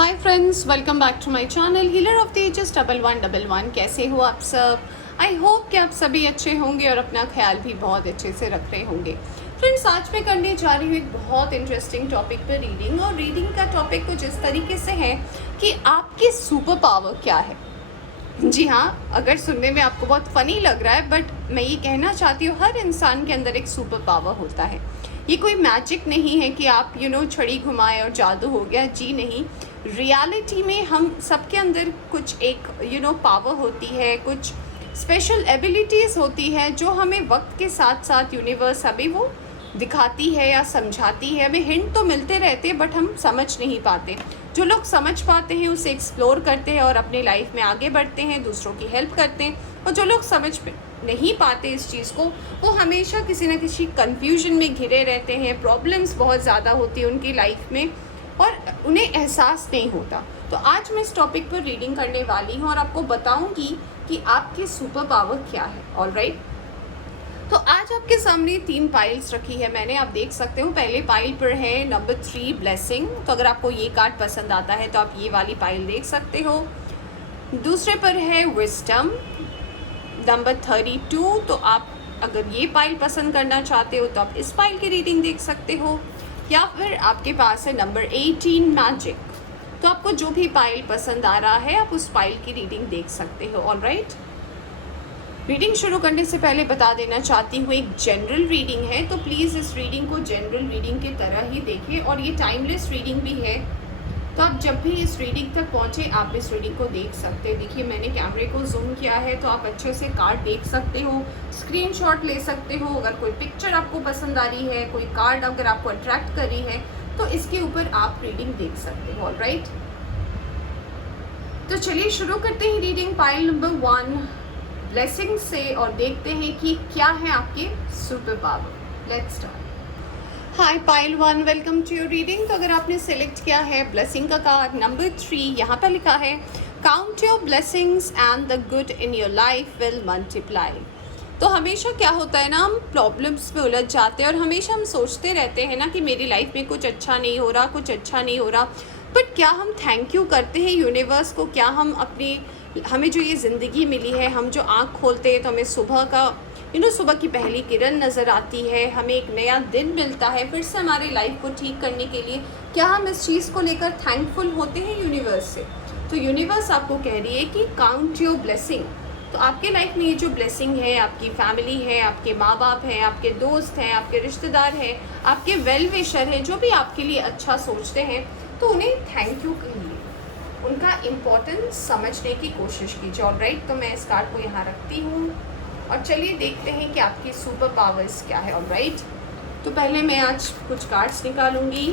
Hi friends, welcome back to my channel healer of the ages 1111। कैसे हो आप सब? आई होप कि आप सभी अच्छे होंगे और अपना ख्याल भी बहुत अच्छे से रख रहे होंगे। फ्रेंड्स, आज मैं करने जा रही हूँ एक बहुत इंटरेस्टिंग टॉपिक पर रीडिंग। और रीडिंग का टॉपिक कुछ इस तरीके से है कि आपकी सुपर पावर क्या है। जी हाँ, अगर सुनने में आपको बहुत फ़नी लग रहा है, बट मैं ये कहना चाहती हूँ हर इंसान के अंदर एक सुपर पावर होता है। ये कोई मैजिक नहीं है कि आप छड़ी घुमाए और जादू हो गया। जी नहीं, रियलिटी में हम सबके अंदर कुछ एक पावर होती है, कुछ स्पेशल एबिलिटीज़ होती है जो हमें वक्त के साथ साथ यूनिवर्स हमें वो दिखाती है या समझाती है। हमें हिंट तो मिलते रहते हैं बट हम समझ नहीं पाते। जो लोग समझ पाते हैं उसे एक्सप्लोर करते हैं और अपनी लाइफ में आगे बढ़ते हैं, दूसरों की हेल्प करते हैं। और जो लोग समझ नहीं पाते इस चीज़ को, वो हमेशा किसी न किसी कन्फ्यूजन में घिरे रहते हैं। प्रॉब्लम्स बहुत ज़्यादा होती है उनकी लाइफ में और उन्हें एहसास नहीं होता। तो आज मैं इस टॉपिक पर रीडिंग करने वाली हूँ और आपको बताऊँगी कि आपकी सुपर पावर क्या है। ऑलराइट, तो आज आपके सामने 3 पाइल्स रखी है मैंने, आप देख सकते हो। पहले पाइल पर है नंबर 3 ब्लेसिंग। तो अगर आपको ये कार्ड पसंद आता है तो आप ये वाली पाइल देख सकते हो। दूसरे पर है विजडम नंबर 32। तो आप अगर ये पाइल पसंद करना चाहते हो तो आप इस पाइल की रीडिंग देख सकते हो। या फिर आपके पास है नंबर 18 मैजिक। तो आपको जो भी पाइल पसंद आ रहा है आप उस पाइल की रीडिंग देख सकते हो। ऑलराइट, रीडिंग शुरू करने से पहले बता देना चाहती हूँ, एक जनरल रीडिंग है तो प्लीज़ इस रीडिंग को जनरल रीडिंग की तरह ही देखें। और ये टाइमलेस रीडिंग भी है, तो आप जब भी इस रीडिंग तक पहुँचे आप इस रीडिंग को देख सकते हैं। देखिए, मैंने कैमरे को जूम किया है तो आप अच्छे से कार्ड देख सकते हो, स्क्रीनशॉट ले सकते हो। अगर कोई पिक्चर आपको पसंद आ रही है, कोई कार्ड अगर आपको अट्रैक्ट कर रही है तो इसके ऊपर आप रीडिंग देख सकते हो। ऑलराइट, तो चलिए शुरू करते हैं रीडिंग पाइल नंबर 1 ब्लेसिंग से और देखते हैं कि क्या है आपके super power. Let's start. Hi pile 1, welcome to your reading. तो अगर आपने सेलेक्ट किया है ब्लेसिंग का कार्ड नंबर 3, यहाँ पर लिखा है count your blessings and the good in your life will multiply. तो हमेशा क्या होता है ना, हम प्रॉब्लम्स में उलझ जाते हैं और हमेशा हम सोचते रहते हैं ना कि मेरी लाइफ में कुछ अच्छा नहीं हो रहा, कुछ अच्छा नहीं हो रहा। बट क्या हम थैंक यू करते हैं यूनिवर्स को? क्या हम अपनी हमें जो ये ज़िंदगी मिली है, हम जो आँख खोलते हैं तो हमें सुबह का सुबह की पहली किरण नज़र आती है, हमें एक नया दिन मिलता है फिर से हमारी लाइफ को ठीक करने के लिए। क्या हम इस चीज़ को लेकर थैंकफुल होते हैं यूनिवर्स से? तो यूनिवर्स आपको कह रही है कि काउंट योर ब्लेसिंग। तो आपके लाइफ में ये जो ब्लेसिंग है, आपकी फैमिली है, आपके माँ बाप हैं, आपके दोस्त हैं, आपके रिश्तेदार हैं, आपके वेल विशर हैं, जो भी आपके लिए अच्छा सोचते हैं, तो उन्हें थैंक यू कहिए, उनका इम्पोर्टेंस समझने की कोशिश कीजिए। ऑलराइट, तो मैं इस कार्ड को यहाँ रखती हूँ और चलिए देखते हैं कि आपकी सुपर पावर्स क्या है। ऑलराइट, तो पहले मैं आज कुछ कार्ड्स निकालूंगी,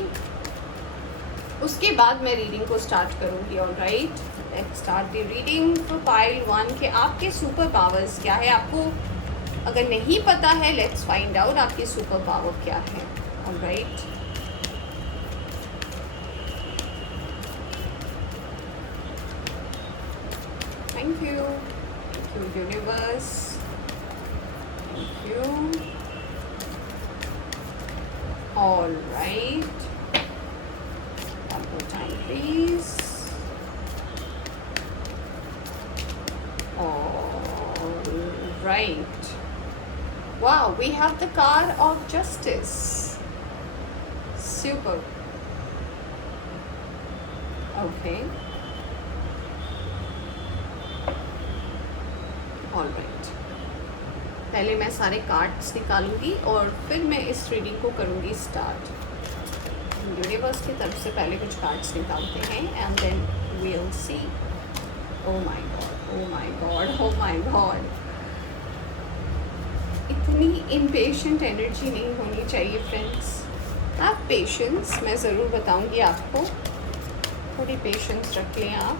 उसके बाद मैं रीडिंग को स्टार्ट करूँगी। Alright, let's start the reading. तो पाइल 1 के आपके सुपर पावर्स क्या है। आपको अगर नहीं पता है, लेट्स फाइंड आउट आपकी सुपर पावर क्या है। Alright, thank you universe, thank you. All right, one more time please. All right, wow, we have the card of justice. Super. Okay, alright, पहले मैं सारे कार्ड्स निकालूंगी और फिर मैं इस रीडिंग को करूंगी स्टार्ट। यूनिवर्स की तरफ से पहले कुछ कार्ड्स निकालते हैं and then we will see. Oh my god, oh my god, oh my god, इतनी इम्पेशेंट एनर्जी नहीं होनी चाहिए फ्रेंड्स। आप पेशेंस, मैं ज़रूर बताऊंगी आपको, थोड़ी पेशेंस रख लें आप।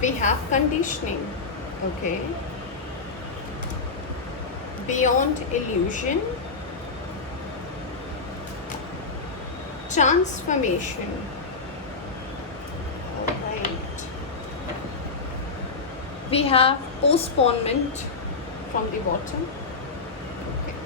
We have conditioning, okay, beyond illusion, transformation. All right. We have postponement from the bottom. Okay.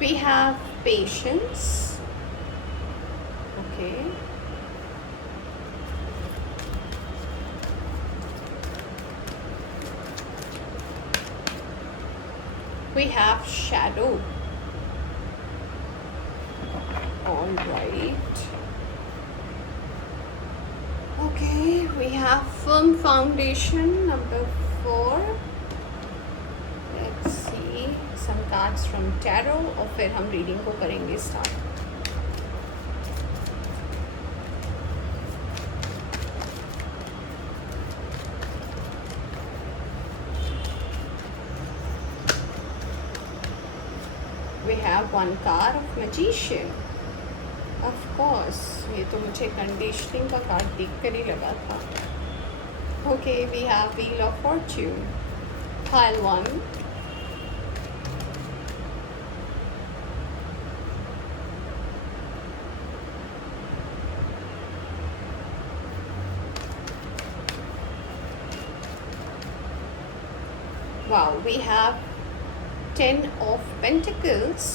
We have patience. Okay. We have shadow. All right. Okay, we have firm foundation, number 4. Let's see some cards from tarot और फिर हम reading को करेंगे start. We have one card of magician. Of course, ये तो मुझे conditioning का card देख कर ही लगा था. Okay, we have wheel of fortune. Pile 1. Wow, we have 10 of Pentacles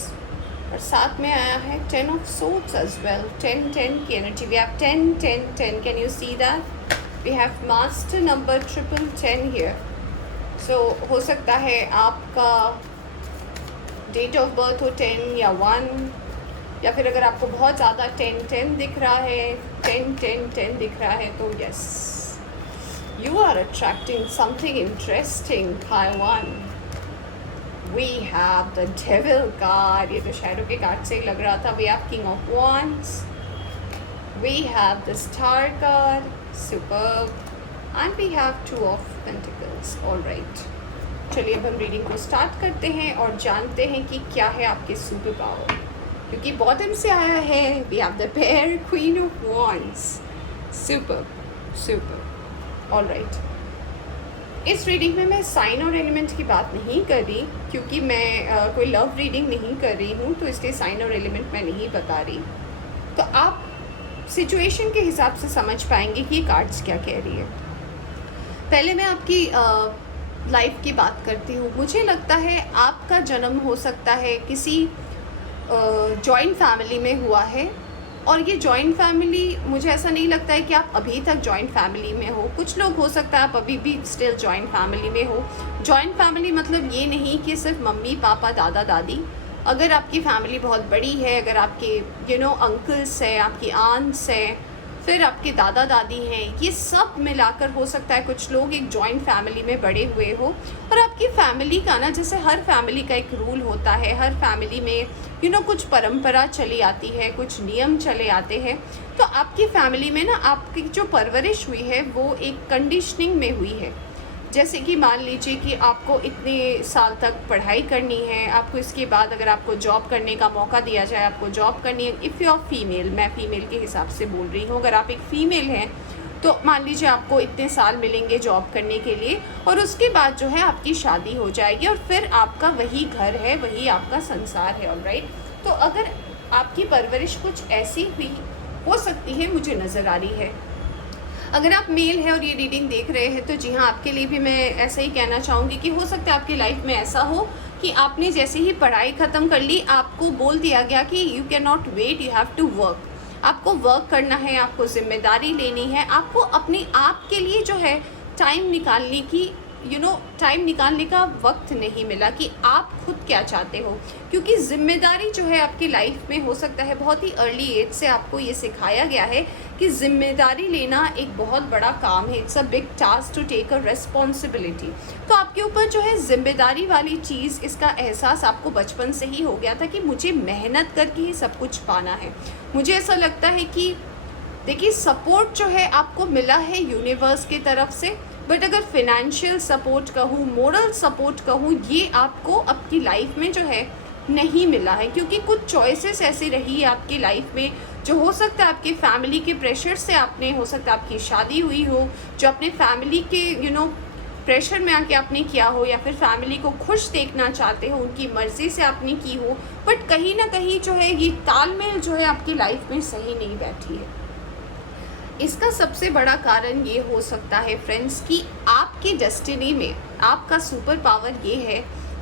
और साथ में आया है 10 of Swords as well. 10 की energy. We have 10. Can you see that? We have master number 10 here. So हो सकता है आपका डेट ऑफ बर्थ हो 10 या 1, या फिर अगर आपको बहुत ज़्यादा 10 दिख रहा है, 10 दिख रहा है तो yes, you are attracting something interesting. Pile 1. We have the devil card. ये तो शैडो के कार्ड से ही लग रहा था. We have king of wands. We have the star card. Superb. And we have 2 of pentacles. All right. चलिए अब हम रीडिंग को स्टार्ट करते हैं और जानते हैं कि क्या है आपके सुपर पावर. क्योंकि बॉटम से आया है we have the pair, queen of wands. Superb. All right. इस रीडिंग में मैं साइन और एलिमेंट की बात नहीं कर रही क्योंकि मैं कोई लव रीडिंग नहीं कर रही हूँ, तो इसलिए साइन और एलिमेंट मैं नहीं बता रही. तो आप सिचुएशन के हिसाब से समझ पाएंगे कि ये कार्ड्स क्या कह रही है. पहले मैं आपकी लाइफ की बात करती हूँ. मुझे लगता है आपका जन्म हो सकता है किसी जॉइंट फैमिली में हुआ है, और ये जॉइंट फैमिली, मुझे ऐसा नहीं लगता है कि आप अभी तक जॉइंट फैमिली में हो. कुछ लोग हो सकता है आप अभी भी स्टिल जॉइंट फैमिली में हो. जॉइंट फैमिली मतलब ये नहीं कि सिर्फ मम्मी पापा दादा दादी. अगर आपकी फैमिली बहुत बड़ी है, अगर आपके अंकल्स हैं, आपकी आंट्स हैं, फिर आपके दादा दादी हैं, ये सब मिलाकर हो सकता है कुछ लोग एक जॉइंट फैमिली में बड़े हुए हो. और आपकी फैमिली का ना, जैसे हर फैमिली का एक रूल होता है, हर फैमिली में कुछ परंपरा चली आती है, कुछ नियम चले आते हैं. तो आपकी फैमिली में ना आपकी जो परवरिश हुई है वो एक कंडीशनिंग में हुई है. जैसे कि मान लीजिए कि आपको इतने साल तक पढ़ाई करनी है, आपको इसके बाद अगर आपको जॉब करने का मौका दिया जाए, आपको जॉब करनी है. इफ़ यू आर फीमेल, मैं फीमेल के हिसाब से बोल रही हूँ, अगर आप एक फ़ीमेल हैं तो मान लीजिए आपको इतने साल मिलेंगे जॉब करने के लिए, और उसके बाद जो है आपकी शादी हो जाएगी और फिर आपका वही घर है, वही आपका संसार है. ऑलराइट. तो अगर आपकी परवरिश कुछ ऐसी हुई हो सकती है, मुझे नज़र आ रही है. अगर आप मेल हैं और ये रीडिंग देख रहे हैं तो जी हाँ, आपके लिए भी मैं ऐसा ही कहना चाहूँगी कि हो सकता है आपकी लाइफ में ऐसा हो कि आपने जैसे ही पढ़ाई ख़त्म कर ली, आपको बोल दिया गया कि you can not wait, you have to work. आपको वर्क करना है, आपको जिम्मेदारी लेनी है, आपको अपने आप के लिए जो है टाइम निकालने की टाइम निकालने का वक्त नहीं मिला कि आप खुद क्या चाहते हो. क्योंकि ज़िम्मेदारी जो है आपकी लाइफ में, हो सकता है बहुत ही अर्ली एज से आपको ये सिखाया गया है कि ज़िम्मेदारी लेना एक बहुत बड़ा काम है. It's a big task to take a responsibility. तो आपके ऊपर जो है ज़िम्मेदारी वाली चीज़, इसका एहसास आपको बचपन से ही हो गया था कि मुझे मेहनत करके ही सब कुछ पाना है. मुझे ऐसा लगता है कि देखिए सपोर्ट जो है आपको मिला है यूनिवर्स की तरफ से, बट अगर फिनेंशियल सपोर्ट कहूँ, मोरल सपोर्ट कहूँ, ये आपको आपकी लाइफ में जो है नहीं मिला है, क्योंकि कुछ चॉइसेस ऐसी रही है आपकी लाइफ में जो हो सकता है आपके फैमिली के प्रेशर से आपने, हो सकता है आपकी शादी हुई हो जो अपने फैमिली के प्रेशर में आके आपने किया हो, या फिर फैमिली को खुश देखना चाहते हो, उनकी मर्ज़ी से आपने की हो, बट कहीं ना कहीं जो है ये तालमेल जो है आपकी लाइफ में सही नहीं बैठी है। इसका सबसे बड़ा कारण ये हो सकता है फ्रेंड्स कि आपकी डेस्टिनी में आपका सुपर पावर ये है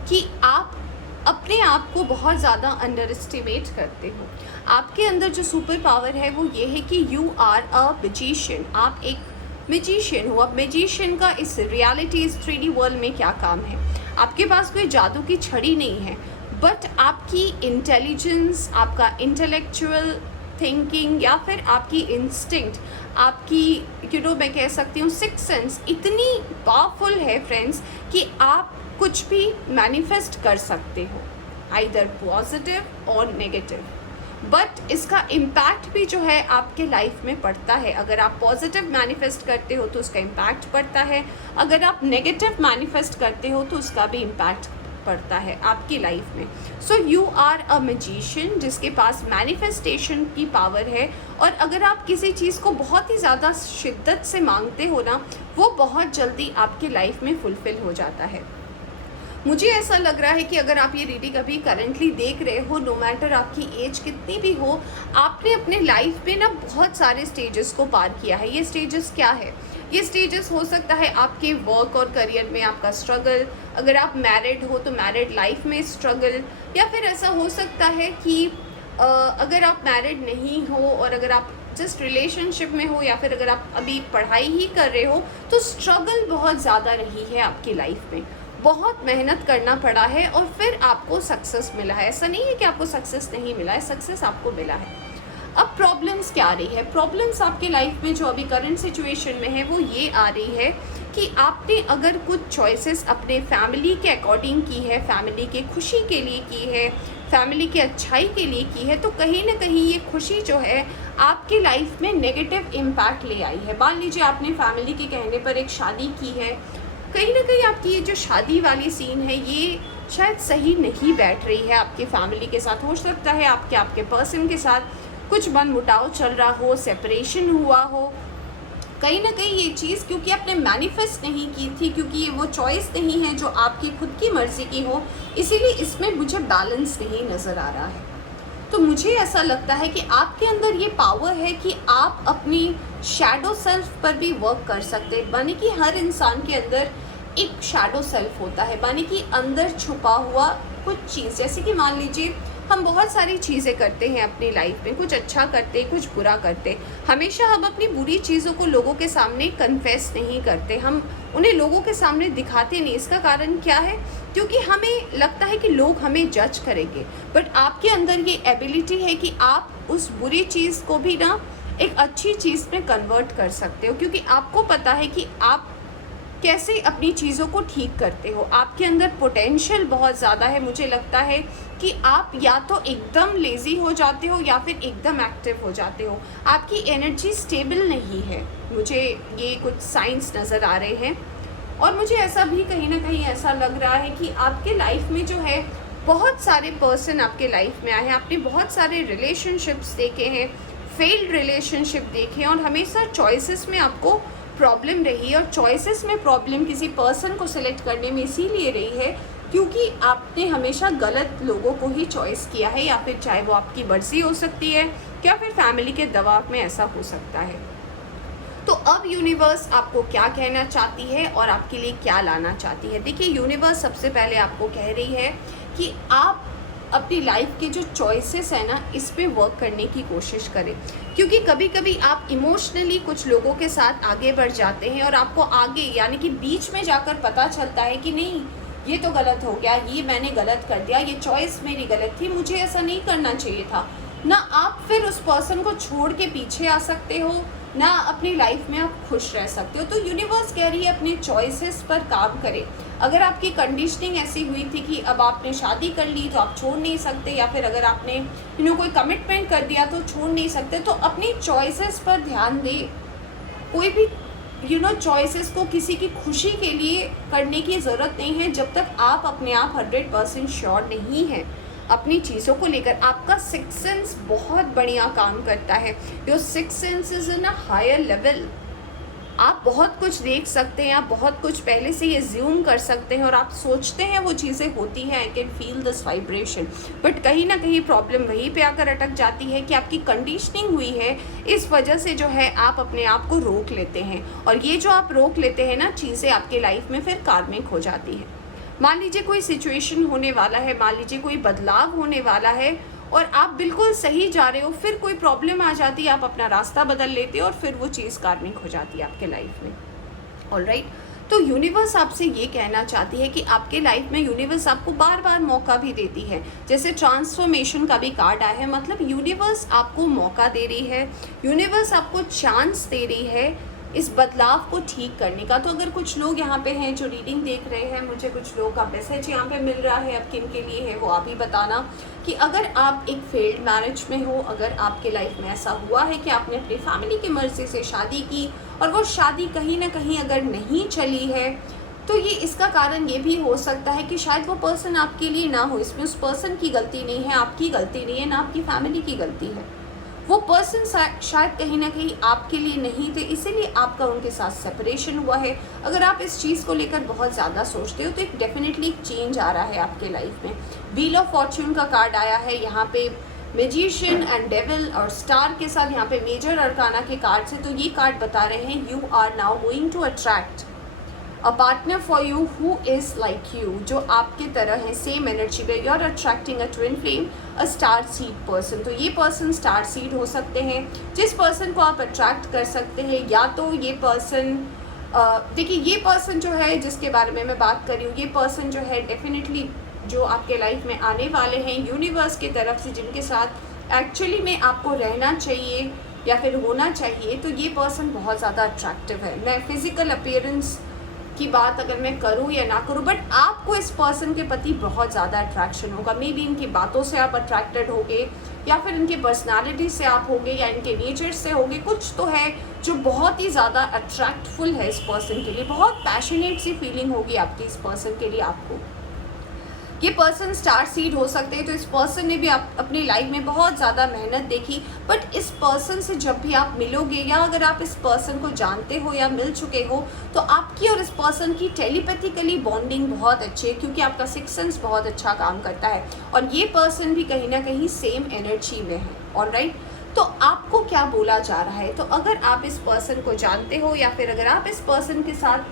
कि आप अपने आप को बहुत ज़्यादा अंडर एस्टिमेट करते हो। आपके अंदर जो सुपर पावर है वो ये है कि यू आर अ मैजिशियन, आप एक मैजिशियन हो। अब मैजिशियन का इस रियलिटी, इस 3D वर्ल्ड में क्या काम है? आपके पास कोई जादू की छड़ी नहीं है, बट आपकी इंटेलिजेंस, आपका इंटेलेक्चुअल थिंकिंग या फिर आपकी इंस्टिंक्ट, आपकी मैं कह सकती हूँ सिक्स सेंस इतनी पावरफुल है फ्रेंड्स कि आप कुछ भी मैनिफेस्ट कर सकते हो, आइदर पॉजिटिव और नेगेटिव। बट इसका इम्पैक्ट भी जो है आपके लाइफ में पड़ता है। अगर आप पॉजिटिव मैनिफेस्ट करते हो तो उसका इम्पैक्ट पड़ता है, अगर आप नेगेटिव मैनिफेस्ट करते हो तो उसका भी इम्पैक्ट पड़ता है आपकी लाइफ में। So you are a magician जिसके पास मैनिफेस्टेशन की पावर है, और अगर आप किसी चीज़ को बहुत ही ज़्यादा शिद्दत से मांगते हो ना, वो बहुत जल्दी आपके लाइफ में फुलफिल हो जाता है। मुझे ऐसा लग रहा है कि अगर आप ये रीडिंग अभी करंटली देख रहे हो, नो मैटर आपकी एज कितनी भी हो, आपने अपने लाइफ में ना बहुत सारे स्टेजेस को पार किया है। ये स्टेजेस क्या है? ये स्टेजेस हो सकता है आपके वर्क और करियर में आपका स्ट्रगल, अगर आप मैरिड हो तो मैरिड लाइफ में स्ट्रगल, या फिर ऐसा हो सकता है कि अगर आप मैरिड नहीं हो और अगर आप जस्ट रिलेशनशिप में हो, या फिर अगर आप अभी पढ़ाई ही कर रहे हो तो स्ट्रगल बहुत ज़्यादा रही है आपकी लाइफ में, बहुत मेहनत करना पड़ा है और फिर आपको सक्सेस मिला है। ऐसा नहीं है कि आपको सक्सेस नहीं मिला है, सक्सेस आपको मिला है। अब प्रॉब्लम्स क्या आ रही है? प्रॉब्लम्स आपके लाइफ में जो अभी करंट सिचुएशन में है वो ये आ रही है कि आपने अगर कुछ चॉइसेस अपने फैमिली के अकॉर्डिंग की है, फैमिली के खुशी के लिए की है, फैमिली की अच्छाई के लिए की है, तो कहीं ना कहीं ये खुशी जो है आपकी लाइफ में नेगेटिव इम्पैक्ट ले आई है। मान लीजिए आपने फैमिली के कहने पर एक शादी की है, कहीं ना कहीं आपकी ये जो शादी वाली सीन है ये शायद सही नहीं बैठ रही है आपके फैमिली के साथ। हो सकता है आपके पर्सन के साथ कुछ मनमुटाव चल रहा हो, सेपरेशन हुआ हो। कहीं ना कहीं ये चीज़ क्योंकि आपने मैनिफेस्ट नहीं की थी, क्योंकि ये वो चॉइस नहीं है जो आपकी खुद की मर्ज़ी की हो, इसीलिए इसमें मुझे बैलेंस नहीं नज़र आ रहा है। तो मुझे ऐसा लगता है कि आपके अंदर ये पावर है कि आप अपनी शैडो सेल्फ पर भी वर्क कर सकते हैं। माने कि हर इंसान के अंदर एक शैडो सेल्फ होता है, माने कि अंदर छुपा हुआ कुछ चीज़। जैसे कि मान लीजिए हम बहुत सारी चीज़ें करते हैं अपनी लाइफ में, कुछ अच्छा करते, कुछ बुरा करते। हमेशा हम अपनी बुरी चीज़ों को लोगों के सामने कन्फेस नहीं करते, हम उन्हें लोगों के सामने दिखाते नहीं। इसका कारण क्या है? क्योंकि हमें लगता है कि लोग हमें जज करेंगे। बट आपके अंदर ये एबिलिटी है कि आप उस बुरी चीज़ को भी ना एक अच्छी चीज़ में कन्वर्ट कर सकते हो, क्योंकि आपको पता है कि आप कैसे अपनी चीज़ों को ठीक करते हो। आपके अंदर पोटेंशियल बहुत ज़्यादा है। मुझे लगता है कि आप या तो एकदम लेज़ी हो जाते हो या फिर एकदम एक्टिव हो जाते हो। आपकी एनर्जी स्टेबल नहीं है, मुझे ये कुछ साइंस नज़र आ रहे हैं। और मुझे ऐसा भी कहीं ना कहीं ऐसा लग रहा है कि आपके लाइफ में जो है बहुत सारे पर्सन आपके लाइफ में आए हैं, आपने बहुत सारे रिलेशनशिप्स देखे हैं, फेल्ड रिलेशनशिप देखे हैं, और हमेशा चॉइसेस में आपको प्रॉब्लम रही है। और चॉइसेस में प्रॉब्लम किसी पर्सन को सिलेक्ट करने में इसीलिए रही है क्योंकि आपने हमेशा गलत लोगों को ही चॉइस किया है, या फिर चाहे वो आपकी मर्जी हो सकती है या फिर फैमिली के दबाव में ऐसा हो सकता है। तो अब यूनिवर्स आपको क्या कहना चाहती है और आपके लिए क्या लाना चाहती है? देखिए, यूनिवर्स सबसे पहले आपको कह रही है कि आप अपनी लाइफ के जो चॉइसेस है ना, इस पे वर्क करने की कोशिश करें। क्योंकि कभी कभी आप इमोशनली कुछ लोगों के साथ आगे बढ़ जाते हैं और आपको आगे यानी कि बीच में जाकर पता चलता है कि नहीं, ये तो गलत हो गया, ये मैंने गलत कर दिया, ये चॉइस मेरी गलत थी, मुझे ऐसा नहीं करना चाहिए था ना। आप फिर उस पर्सन को छोड़ के पीछे आ सकते हो, ना अपनी लाइफ में आप खुश रह सकते हो। तो यूनिवर्स कह रही है अपने चॉइसेस पर काम करें। अगर आपकी कंडीशनिंग ऐसी हुई थी कि अब आपने शादी कर ली तो आप छोड़ नहीं सकते, या फिर अगर आपने कोई कमिटमेंट कर दिया तो छोड़ नहीं सकते, तो अपनी चॉइसेस पर ध्यान दें। कोई भी चॉइसेस को किसी की खुशी के लिए करने की ज़रूरत नहीं है जब तक आप अपने आप 100% श्योर नहीं हैं अपनी चीज़ों को लेकर। आपका सिक्स सेंस बहुत बढ़िया काम करता है। Your six sense is in a higher level. आप बहुत कुछ देख सकते हैं, आप बहुत कुछ पहले से ये ज्यूम कर सकते हैं और आप सोचते हैं वो चीज़ें होती हैं। I can feel this vibration. But कहीं ना कहीं प्रॉब्लम वहीं पे आकर अटक जाती है कि आपकी कंडीशनिंग हुई है, इस वजह से जो है आप अपने आप को रोक लेते हैं, और ये जो आप रोक लेते हैं ना चीज़ें आपके लाइफ में फिर कार्मिक हो जाती है। मान लीजिए कोई सिचुएशन होने वाला है, मान लीजिए कोई बदलाव होने वाला है और आप बिल्कुल सही जा रहे हो, फिर कोई प्रॉब्लम आ जाती है, आप अपना रास्ता बदल लेते हो और फिर वो चीज़ कार्मिक हो जाती है आपके लाइफ में। ऑलराइट, तो यूनिवर्स आपसे ये कहना चाहती है कि आपके लाइफ में यूनिवर्स आपको बार बार मौका भी देती है। जैसे ट्रांसफॉर्मेशन का भी कार्ड आया है, मतलब यूनिवर्स आपको मौका दे रही है, यूनिवर्स आपको चांस दे रही है इस बदलाव को ठीक करने का। तो अगर कुछ लोग यहाँ पे हैं जो रीडिंग देख रहे हैं, मुझे कुछ लोगों का मैसेज यहाँ पे मिल रहा है, अब किन के लिए है वो आप ही बताना, कि अगर आप एक फेल्ड मैरिज में हो, अगर आपके लाइफ में ऐसा हुआ है कि आपने अपनी फैमिली की मर्ज़ी से शादी की और वो शादी कहीं ना कहीं अगर नहीं चली है, तो ये इसका कारण ये भी हो सकता है कि शायद वो पर्सन आपके लिए ना हो। इसमें उस पर्सन की गलती नहीं है, आपकी गलती नहीं है, ना आपकी फैमिली की गलती है। वो पर्सन शायद कहीं ना कहीं आपके लिए नहीं थे, इसीलिए आपका उनके साथ सेपरेशन हुआ है। अगर आप इस चीज़ को लेकर बहुत ज़्यादा सोचते हो तो एक डेफिनेटली एक चेंज आ रहा है आपके लाइफ में। व्हील ऑफ फॉर्च्यून का कार्ड आया है यहाँ पे, मैजिशियन एंड डेविल और स्टार के साथ यहाँ पे मेजर अरकाना के कार्ड से। तो ये कार्ड बता रहे हैं you are now going to attract a partner for you who is like you, जो आपके तरह है, सेम एनर्जी पे। You are attracting a twin flame, a star seed person. तो ये पर्सन स्टार सीड हो सकते हैं जिस पर्सन को आप अट्रैक्ट कर सकते हैं। या तो ये पर्सन देखिए, ये पर्सन जो है जिसके बारे में मैं बात कर रही हूँ, ये पर्सन जो है डेफिनेटली जो आपके लाइफ में आने वाले हैं यूनिवर्स की तरफ से, जिनके साथ एक्चुअली में आपको रहना चाहिए या फिर होना चाहिए, तो ये पर्सन बहुत ज़्यादा अट्रैक्टिव है। मैं फिजिकल अपीयरेंस की बात अगर मैं करूं या ना करूं, बट आपको इस पर्सन के प्रति बहुत ज़्यादा अट्रैक्शन होगा। मे बी इनकी बातों से आप अट्रैक्टेड होगे, या फिर इनकी पर्सनालिटी से आप होगे, या इनके नेचर से होगे। कुछ तो है जो बहुत ही ज़्यादा अट्रैक्टफुल है इस पर्सन के लिए, बहुत पैशनेट सी फीलिंग होगी आपकी इस पर्सन के लिए। आपको ये पर्सन स्टार सीड हो सकते हैं। तो इस पर्सन ने भी आप अपनी लाइफ में बहुत ज़्यादा मेहनत देखी, बट इस पर्सन से जब भी आप मिलोगे, या अगर आप इस पर्सन को जानते हो या मिल चुके हो, तो आपकी और इस पर्सन की टेलीपैथिकली बॉन्डिंग बहुत अच्छी है, क्योंकि आपका सिक्स सेंस बहुत अच्छा काम करता है और ये पर्सन भी कहीं ना कहीं सेम एनर्जी में है। ऑलराइट, तो आपको क्या बोला जा रहा है? तो अगर आप इस पर्सन को जानते हो, या फिर अगर आप इस पर्सन के साथ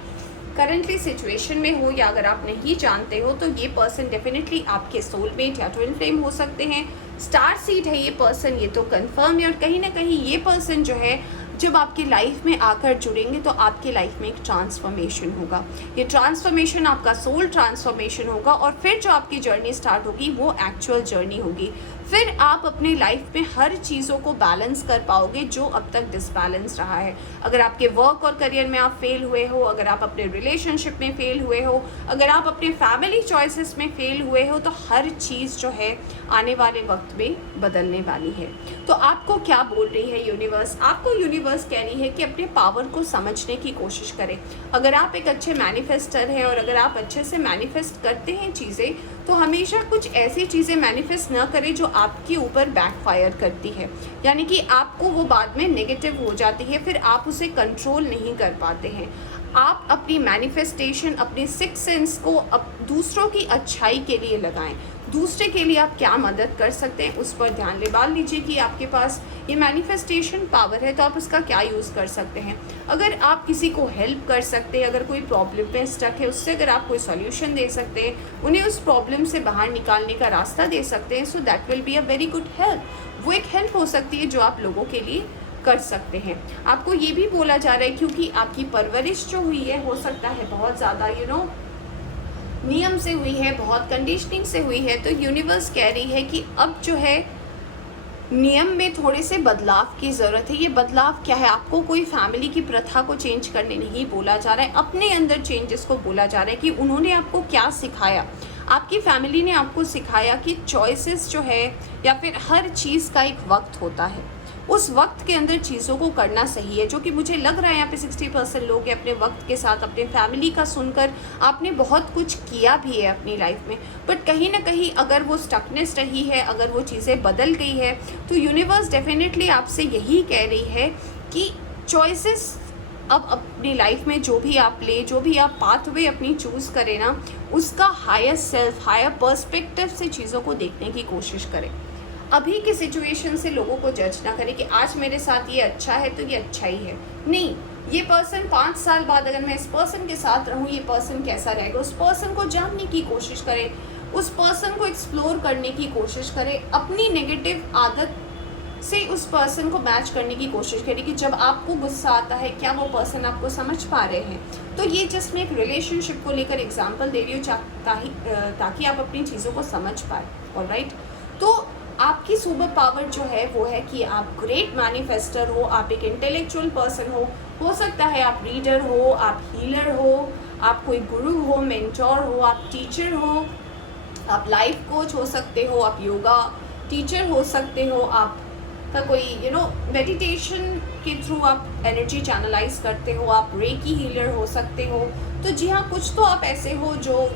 करंटली सिचुएशन में हो, या अगर आप नहीं जानते हो, तो ये पर्सन डेफिनेटली आपके सोलमेट या ट्विन फ्लेम हो सकते हैं। स्टार सीड है ये पर्सन, ये तो कंफर्म है। और कहीं ना कहीं ये पर्सन जो है जब आपकी लाइफ में आकर जुड़ेंगे तो आपके लाइफ में एक ट्रांसफॉर्मेशन होगा। ये ट्रांसफॉर्मेशन आपका सोल ट्रांसफॉर्मेशन होगा, और फिर जो आपकी जर्नी स्टार्ट होगी वो एक्चुअल जर्नी होगी। फिर आप अपनी लाइफ में हर चीज़ों को बैलेंस कर पाओगे जो अब तक डिसबैलेंस रहा है। अगर आपके वर्क और करियर में आप फेल हुए हो, अगर आप अपने रिलेशनशिप में फेल हुए हो, अगर आप अपने फैमिली चॉइसेस में फेल हुए हो, तो हर चीज़ जो है आने वाले वक्त में बदलने वाली है। तो आपको क्या बोल रही है यूनिवर्स? आपको यूनिवर्स कह रही है कि अपने पावर को समझने की कोशिश करें। अगर आप एक अच्छे मैनिफेस्टर हैं और अगर आप अच्छे से मैनिफेस्ट करते हैं चीज़ें, तो हमेशा कुछ ऐसी चीज़ें मैनिफेस्ट ना करें जो आपके ऊपर बैकफायर करती है, यानी कि आपको वो बाद में नेगेटिव हो जाती है, फिर आप उसे कंट्रोल नहीं कर पाते हैं। आप अपनी मैनिफेस्टेशन, अपने सिक्स सेंस को दूसरों की अच्छाई के लिए लगाएं। दूसरे के लिए आप क्या मदद कर सकते हैं उस पर ध्यान ले। मान लीजिए कि आपके पास ये मैनिफेस्टेशन पावर है, तो आप उसका क्या यूज़ कर सकते हैं? अगर आप किसी को हेल्प कर सकते हैं, अगर कोई प्रॉब्लम में स्टक है उससे अगर आप कोई सॉल्यूशन दे सकते हैं, उन्हें उस प्रॉब्लम से बाहर निकालने का रास्ता दे सकते हैं, so that will be a very good help. वो एक हेल्प हो सकती है जो आप लोगों के लिए कर सकते हैं। आपको ये भी बोला जा रहा है क्योंकि आपकी परवरिश जो हुई है, हो सकता है बहुत ज़्यादा नियम से हुई है, बहुत कंडीशनिंग से हुई है, तो यूनिवर्स कह रही है कि अब जो है नियम में थोड़े से बदलाव की ज़रूरत है। ये बदलाव क्या है? आपको कोई फैमिली की प्रथा को चेंज करने नहीं बोला जा रहा है, अपने अंदर चेंजेस को बोला जा रहा है कि उन्होंने आपको क्या सिखाया। आपकी फैमिली ने आपको सिखाया कि चॉइसेस जो है या फिर हर चीज़ का एक वक्त होता है, उस वक्त के अंदर चीज़ों को करना सही है। जो कि मुझे लग रहा है यहाँ पे 60% लोग हैं अपने वक्त के साथ, अपने फैमिली का सुनकर आपने बहुत कुछ किया भी है अपनी लाइफ में, बट कहीं ना कहीं अगर वो स्टकनेस रही है, अगर वो चीज़ें बदल गई है, तो यूनिवर्स डेफिनेटली आपसे यही कह रही है कि चॉइसेस अब अपनी लाइफ में जो भी आप ले, जो भी आप पाथवे अपनी चूज़ करें ना, उसका हायर सेल्फ, हायर पर्सपेक्टिव से चीज़ों को देखने की कोशिश करें। अभी की सिचुएशन से लोगों को जज ना करें कि आज मेरे साथ ये अच्छा है तो ये अच्छा ही है। नहीं, ये पर्सन 5 साल बाद अगर मैं इस पर्सन के साथ रहूँ, ये पर्सन कैसा रहेगा, उस पर्सन को जानने की कोशिश करें, उस पर्सन को एक्सप्लोर करने की कोशिश करें, अपनी नेगेटिव आदत से उस पर्सन को मैच करने की कोशिश करें कि जब आपको गुस्सा आता है क्या वो पर्सन आपको समझ पा रहे हैं। तो ये जस्ट मैं एक रिलेशनशिप को लेकर एग्जांपल दे रही हूँ ताकि आप अपनी चीज़ों को समझ पाए। ऑलराइट, तो आपकी सुपर पावर जो है वो है कि आप ग्रेट मैनिफेस्टर हो, आप एक इंटेलेक्चुअल पर्सन हो सकता है आप रीडर हो, आप हीलर हो, आप कोई गुरु हो, मेंटोर हो, आप टीचर हो, आप लाइफ कोच हो सकते हो, आप योगा टीचर हो सकते हो, आप का कोई मेडिटेशन के थ्रू आप एनर्जी चैनलाइज करते हो, आप रेकी हीलर हो सकते हो। तो जी हाँ, कुछ तो आप ऐसे हो जो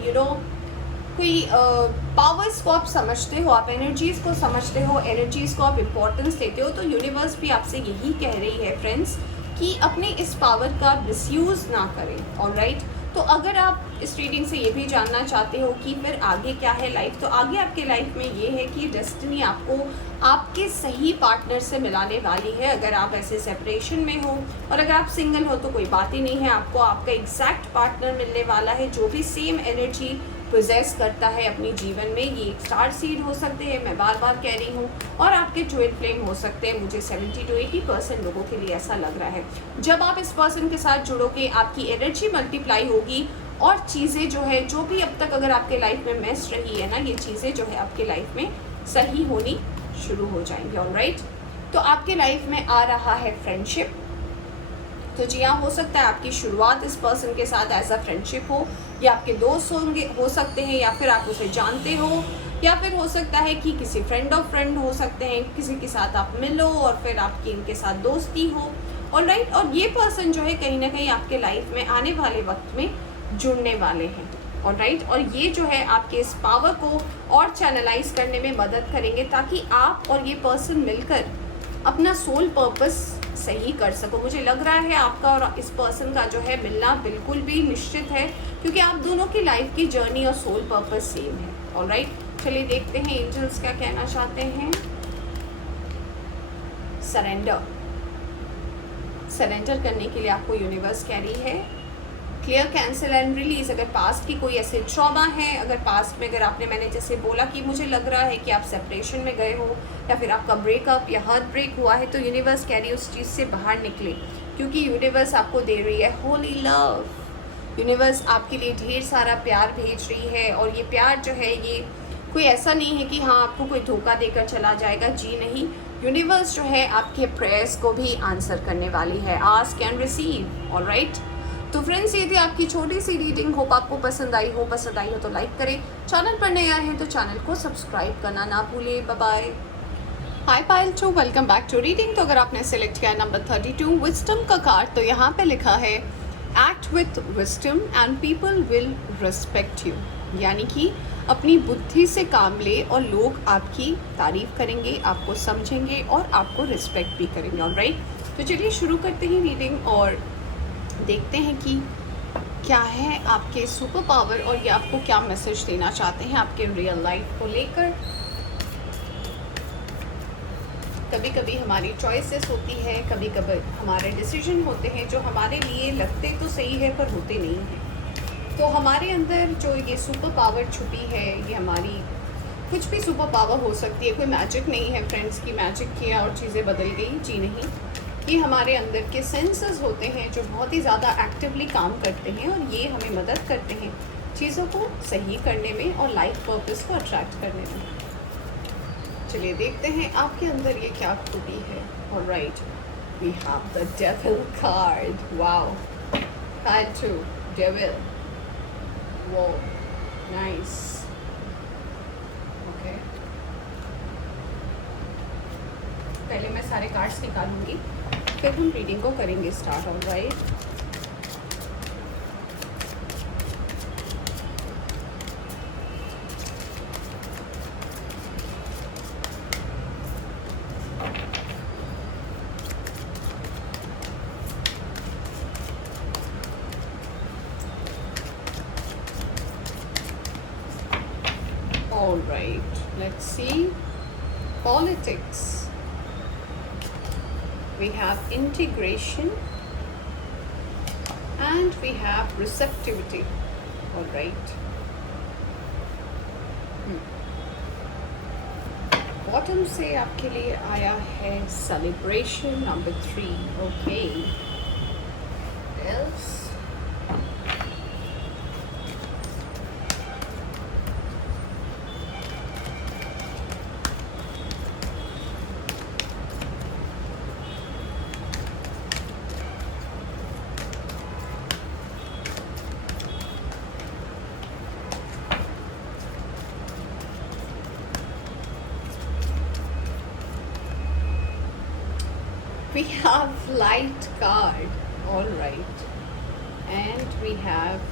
कोई पावर्स को आप समझते हो, आप एनर्जीज़ को समझते हो, एनर्जीज़ को आप इम्पोर्टेंस देते हो। तो यूनिवर्स भी आपसे यही कह रही है फ्रेंड्स कि अपने इस पावर का मिसयूज़ ना करें। ऑलराइट, तो अगर आप इस रीडिंग से ये भी जानना चाहते हो कि फिर आगे क्या है लाइफ, तो आगे आपके लाइफ में ये है कि डेस्टिनी आपको आपके सही पार्टनर से मिलाने वाली है। अगर आप ऐसे सेपरेशन में हो और अगर आप सिंगल हो तो कोई बात ही नहीं है, आपको आपका एग्जैक्ट पार्टनर मिलने वाला है जो भी सेम एनर्जी पोजेस करता है अपनी जीवन में। ये एक स्टार सीड हो सकते हैं, मैं बार बार कह रही हूँ, और आपके ट्विन फ्लेम हो सकते हैं। मुझे 70 to 80% लोगों के लिए ऐसा लग रहा है। जब आप इस पर्सन के साथ जुड़ोगे, आपकी एनर्जी मल्टीप्लाई होगी और चीज़ें जो है, जो भी अब तक अगर आपके लाइफ में मेस रही है ना, ये चीज़ें जो है आपके लाइफ में सही होनी शुरू हो जाएंगी। ऑलराइट, तो आपके लाइफ में आ रहा है फ्रेंडशिप। तो जी हाँ, हो सकता है आपकी शुरुआत इस पर्सन के साथ एज अ फ्रेंडशिप हो, या आपके दोस्त होंगे हो सकते हैं, या फिर आप उसे जानते हो, या फिर हो सकता है कि किसी फ्रेंड ऑफ फ्रेंड हो सकते हैं, किसी के साथ आप मिलो और फिर आपकी इनके साथ दोस्ती हो। ऑलराइट, और ये पर्सन जो है कहीं ना कहीं आपके लाइफ में आने वाले वक्त में जुड़ने वाले हैं। ऑलराइट, और ये जो है आपके इस पावर को और चैनलाइज करने में मदद करेंगे ताकि आप और ये पर्सन मिलकर अपना सोल पर्पस सही कर सको। मुझे लग रहा है आपका और इस पर्सन का जो है मिलना बिल्कुल भी निश्चित है, क्योंकि आप दोनों की लाइफ की जर्नी और सोल पर्पस सेम है। ऑलराइट, चलिए देखते हैं एंजल्स क्या कहना चाहते हैं। सरेंडर करने के लिए आपको यूनिवर्स कह रही है क्लियर, कैंसिल एंड रिलीज। अगर पास्ट की कोई ऐसे ट्रॉमा है, अगर पास्ट में मैंने जैसे बोला कि मुझे लग रहा है कि आप सेपरेशन में गए हो या फिर आपका ब्रेकअप या हार्ट ब्रेक हुआ है, तो यूनिवर्स कह रही है उस चीज़ से बाहर निकले, क्योंकि यूनिवर्स आपको दे रही है होली लव। यूनिवर्स आपके लिए ढेर सारा प्यार भेज रही है, और ये प्यार जो है ये कोई ऐसा नहीं है कि हाँ आपको कोई धोखा देकर चला जाएगा। जी नहीं, यूनिवर्स जो है आपके प्रेयर्स को भी आंसर करने वाली है। Ask and receive. ऑलराइट, तो फ्रेंड्स ये थी आपकी छोटी सी रीडिंग। होप आपको पसंद आई हो। पसंद आई हो तो लाइक करें, चैनल पर नए आए हैं तो चैनल को सब्सक्राइब करना ना भूलें। Bye bye. Hi pile 2, welcome back to reading. तो अगर आपने सेलेक्ट किया नंबर 32 विजडम का कार्ड, तो यहाँ पे लिखा है act with wisdom and people will respect you, यानी कि अपनी बुद्धि से काम ले और लोग आपकी तारीफ करेंगे, आपको समझेंगे और आपको रिस्पेक्ट भी करेंगे। ऑलराइट, तो चलिए शुरू करते हैं रीडिंग और देखते हैं कि क्या है आपके सुपर पावर और ये आपको क्या मैसेज देना चाहते हैं आपके रियल लाइफ को लेकर। कभी कभी हमारी चॉइसेस होती है, कभी कभी हमारे डिसीजन होते हैं जो हमारे लिए लगते तो सही है पर होते नहीं हैं। तो हमारे अंदर जो ये सुपर पावर छुपी है, ये हमारी कुछ भी सुपर पावर हो सकती है। कोई मैजिक नहीं है फ्रेंड्स की मैजिक किया और चीज़ें बदल गई। जी नहीं, ये हमारे अंदर के सेंसेस होते हैं जो बहुत ही ज़्यादा एक्टिवली काम करते हैं, और ये हमें मदद करते हैं चीज़ों को सही करने में और लाइफ पर्पस को अट्रैक्ट करने में। चलिए देखते हैं आपके अंदर ये क्या खूबी है। Alright, we have the devil card. Wow, card 2, devil. वो नाइस। ओके, पहले मैं सारे कार्ड्स निकालूंगी, फिर हम रीडिंग को करेंगे start. Alright, all right, let's see. Politics, we have integration, and we have receptivity. All right. Bottom से आपके लिए आया है celebration number 3। Okay, else we have light card. All right, and we have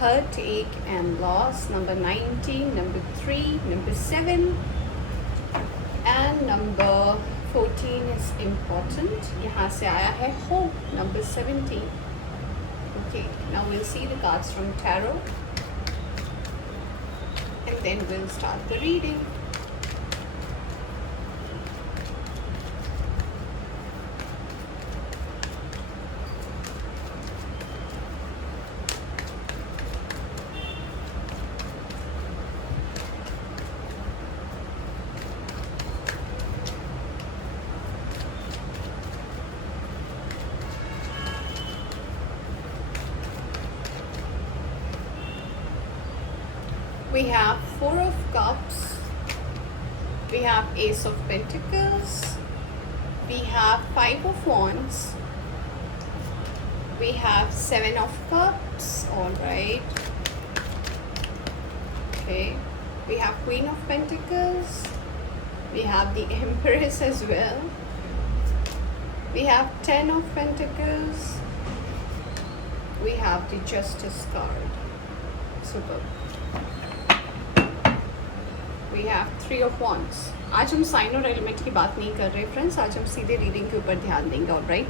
heartache and loss number 19, number 3, number 7, and number 14 is important. यहाँ से आया है hope number 17. Okay, now we'll see the cards from tarot and then we'll start the reading. We have 4 of Cups, we have Ace of Pentacles, we have 5 of Wands, we have 7 of Cups. All right, okay, we have Queen of Pentacles, we have the Empress as well, we have 10 of Pentacles, we have the Justice card. Super. We have 3 of Wands. आज हम sign और element की बात नहीं कर रहे friends, आज हम सीधे रीडिंग के ऊपर ध्यान देंगे। ऑलराइट,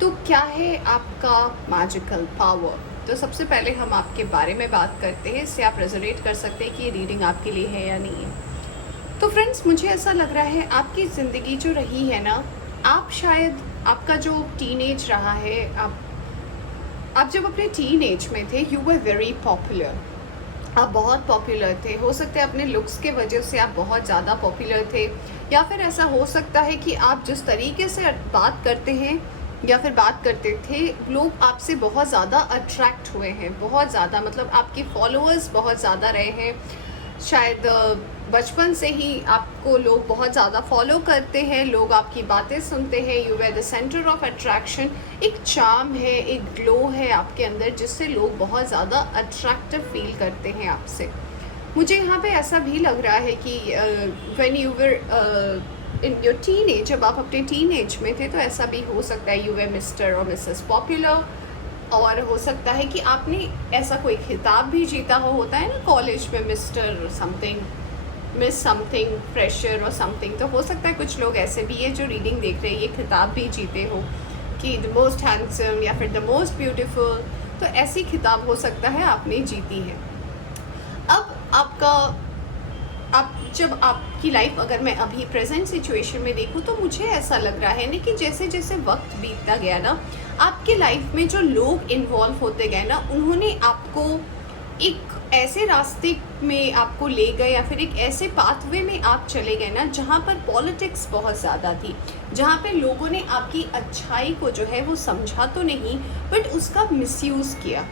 तो क्या है आपका मैजिकल पावर? तो सबसे पहले हम आपके बारे में बात करते हैं, इससे आप रेजोनेट कर सकते हैं कि ये रीडिंग आपके लिए है या नहीं है। तो फ्रेंड्स, मुझे ऐसा लग रहा है आपकी ज़िंदगी जो रही है ना, आप शायद आपका जो टीनेज रहा है, आप जब अपने टीनेज में थे, यू वर वेरी पॉपुलर। आप बहुत पॉपुलर थे। हो सकता है अपने लुक्स के वजह से आप बहुत ज़्यादा पॉपुलर थे, या फिर ऐसा हो सकता है कि आप जिस तरीके से बात करते हैं या फिर बात करते थे, लोग आपसे बहुत ज़्यादा अट्रैक्ट हुए हैं, बहुत ज़्यादा, मतलब आपके फॉलोअर्स बहुत ज़्यादा रहे हैं। शायद बचपन से ही आपको लोग बहुत ज़्यादा फॉलो करते हैं, लोग आपकी बातें सुनते हैं, you are the centre of attraction. एक चार्म है, एक ग्लो है आपके अंदर, जिससे लोग बहुत ज़्यादा अट्रैक्टिव फील करते हैं आपसे। मुझे यहाँ पे ऐसा भी लग रहा है कि when you were in your teenage, जब आप अपने टीनेज में थे, तो ऐसा भी हो सकता है यू वर मिस्टर और मिसेस पॉपुलर, और हो सकता है कि आपने ऐसा कोई खिताब भी जीता होता है ना कॉलेज में, mister something, miss something, fresher और समथिंग। तो हो सकता है कुछ लोग ऐसे भी है जो रीडिंग देख रहे हैं, ये खिताब भी जीते हो कि द मोस्ट हैंडसम या फिर द मोस्ट ब्यूटीफुल। तो ऐसी खिताब हो सकता है आपने जीती है। अब जब आपकी लाइफ, अगर मैं अभी प्रेजेंट सिचुएशन में देखूँ, तो मुझे ऐसा लग रहा है ना कि जैसे जैसे वक्त बीतता गया ना, आपके लाइफ में जो लोग इन्वॉल्व होते गए ना, उन्होंने आपको एक ऐसे रास्ते में आपको ले गए, या फिर एक ऐसे पाथवे में आप चले गए ना, जहाँ पर पॉलिटिक्स बहुत ज़्यादा थी, जहाँ पे लोगों ने आपकी अच्छाई को जो है वो समझा तो नहीं, बट उसका मिसयूज़ किया,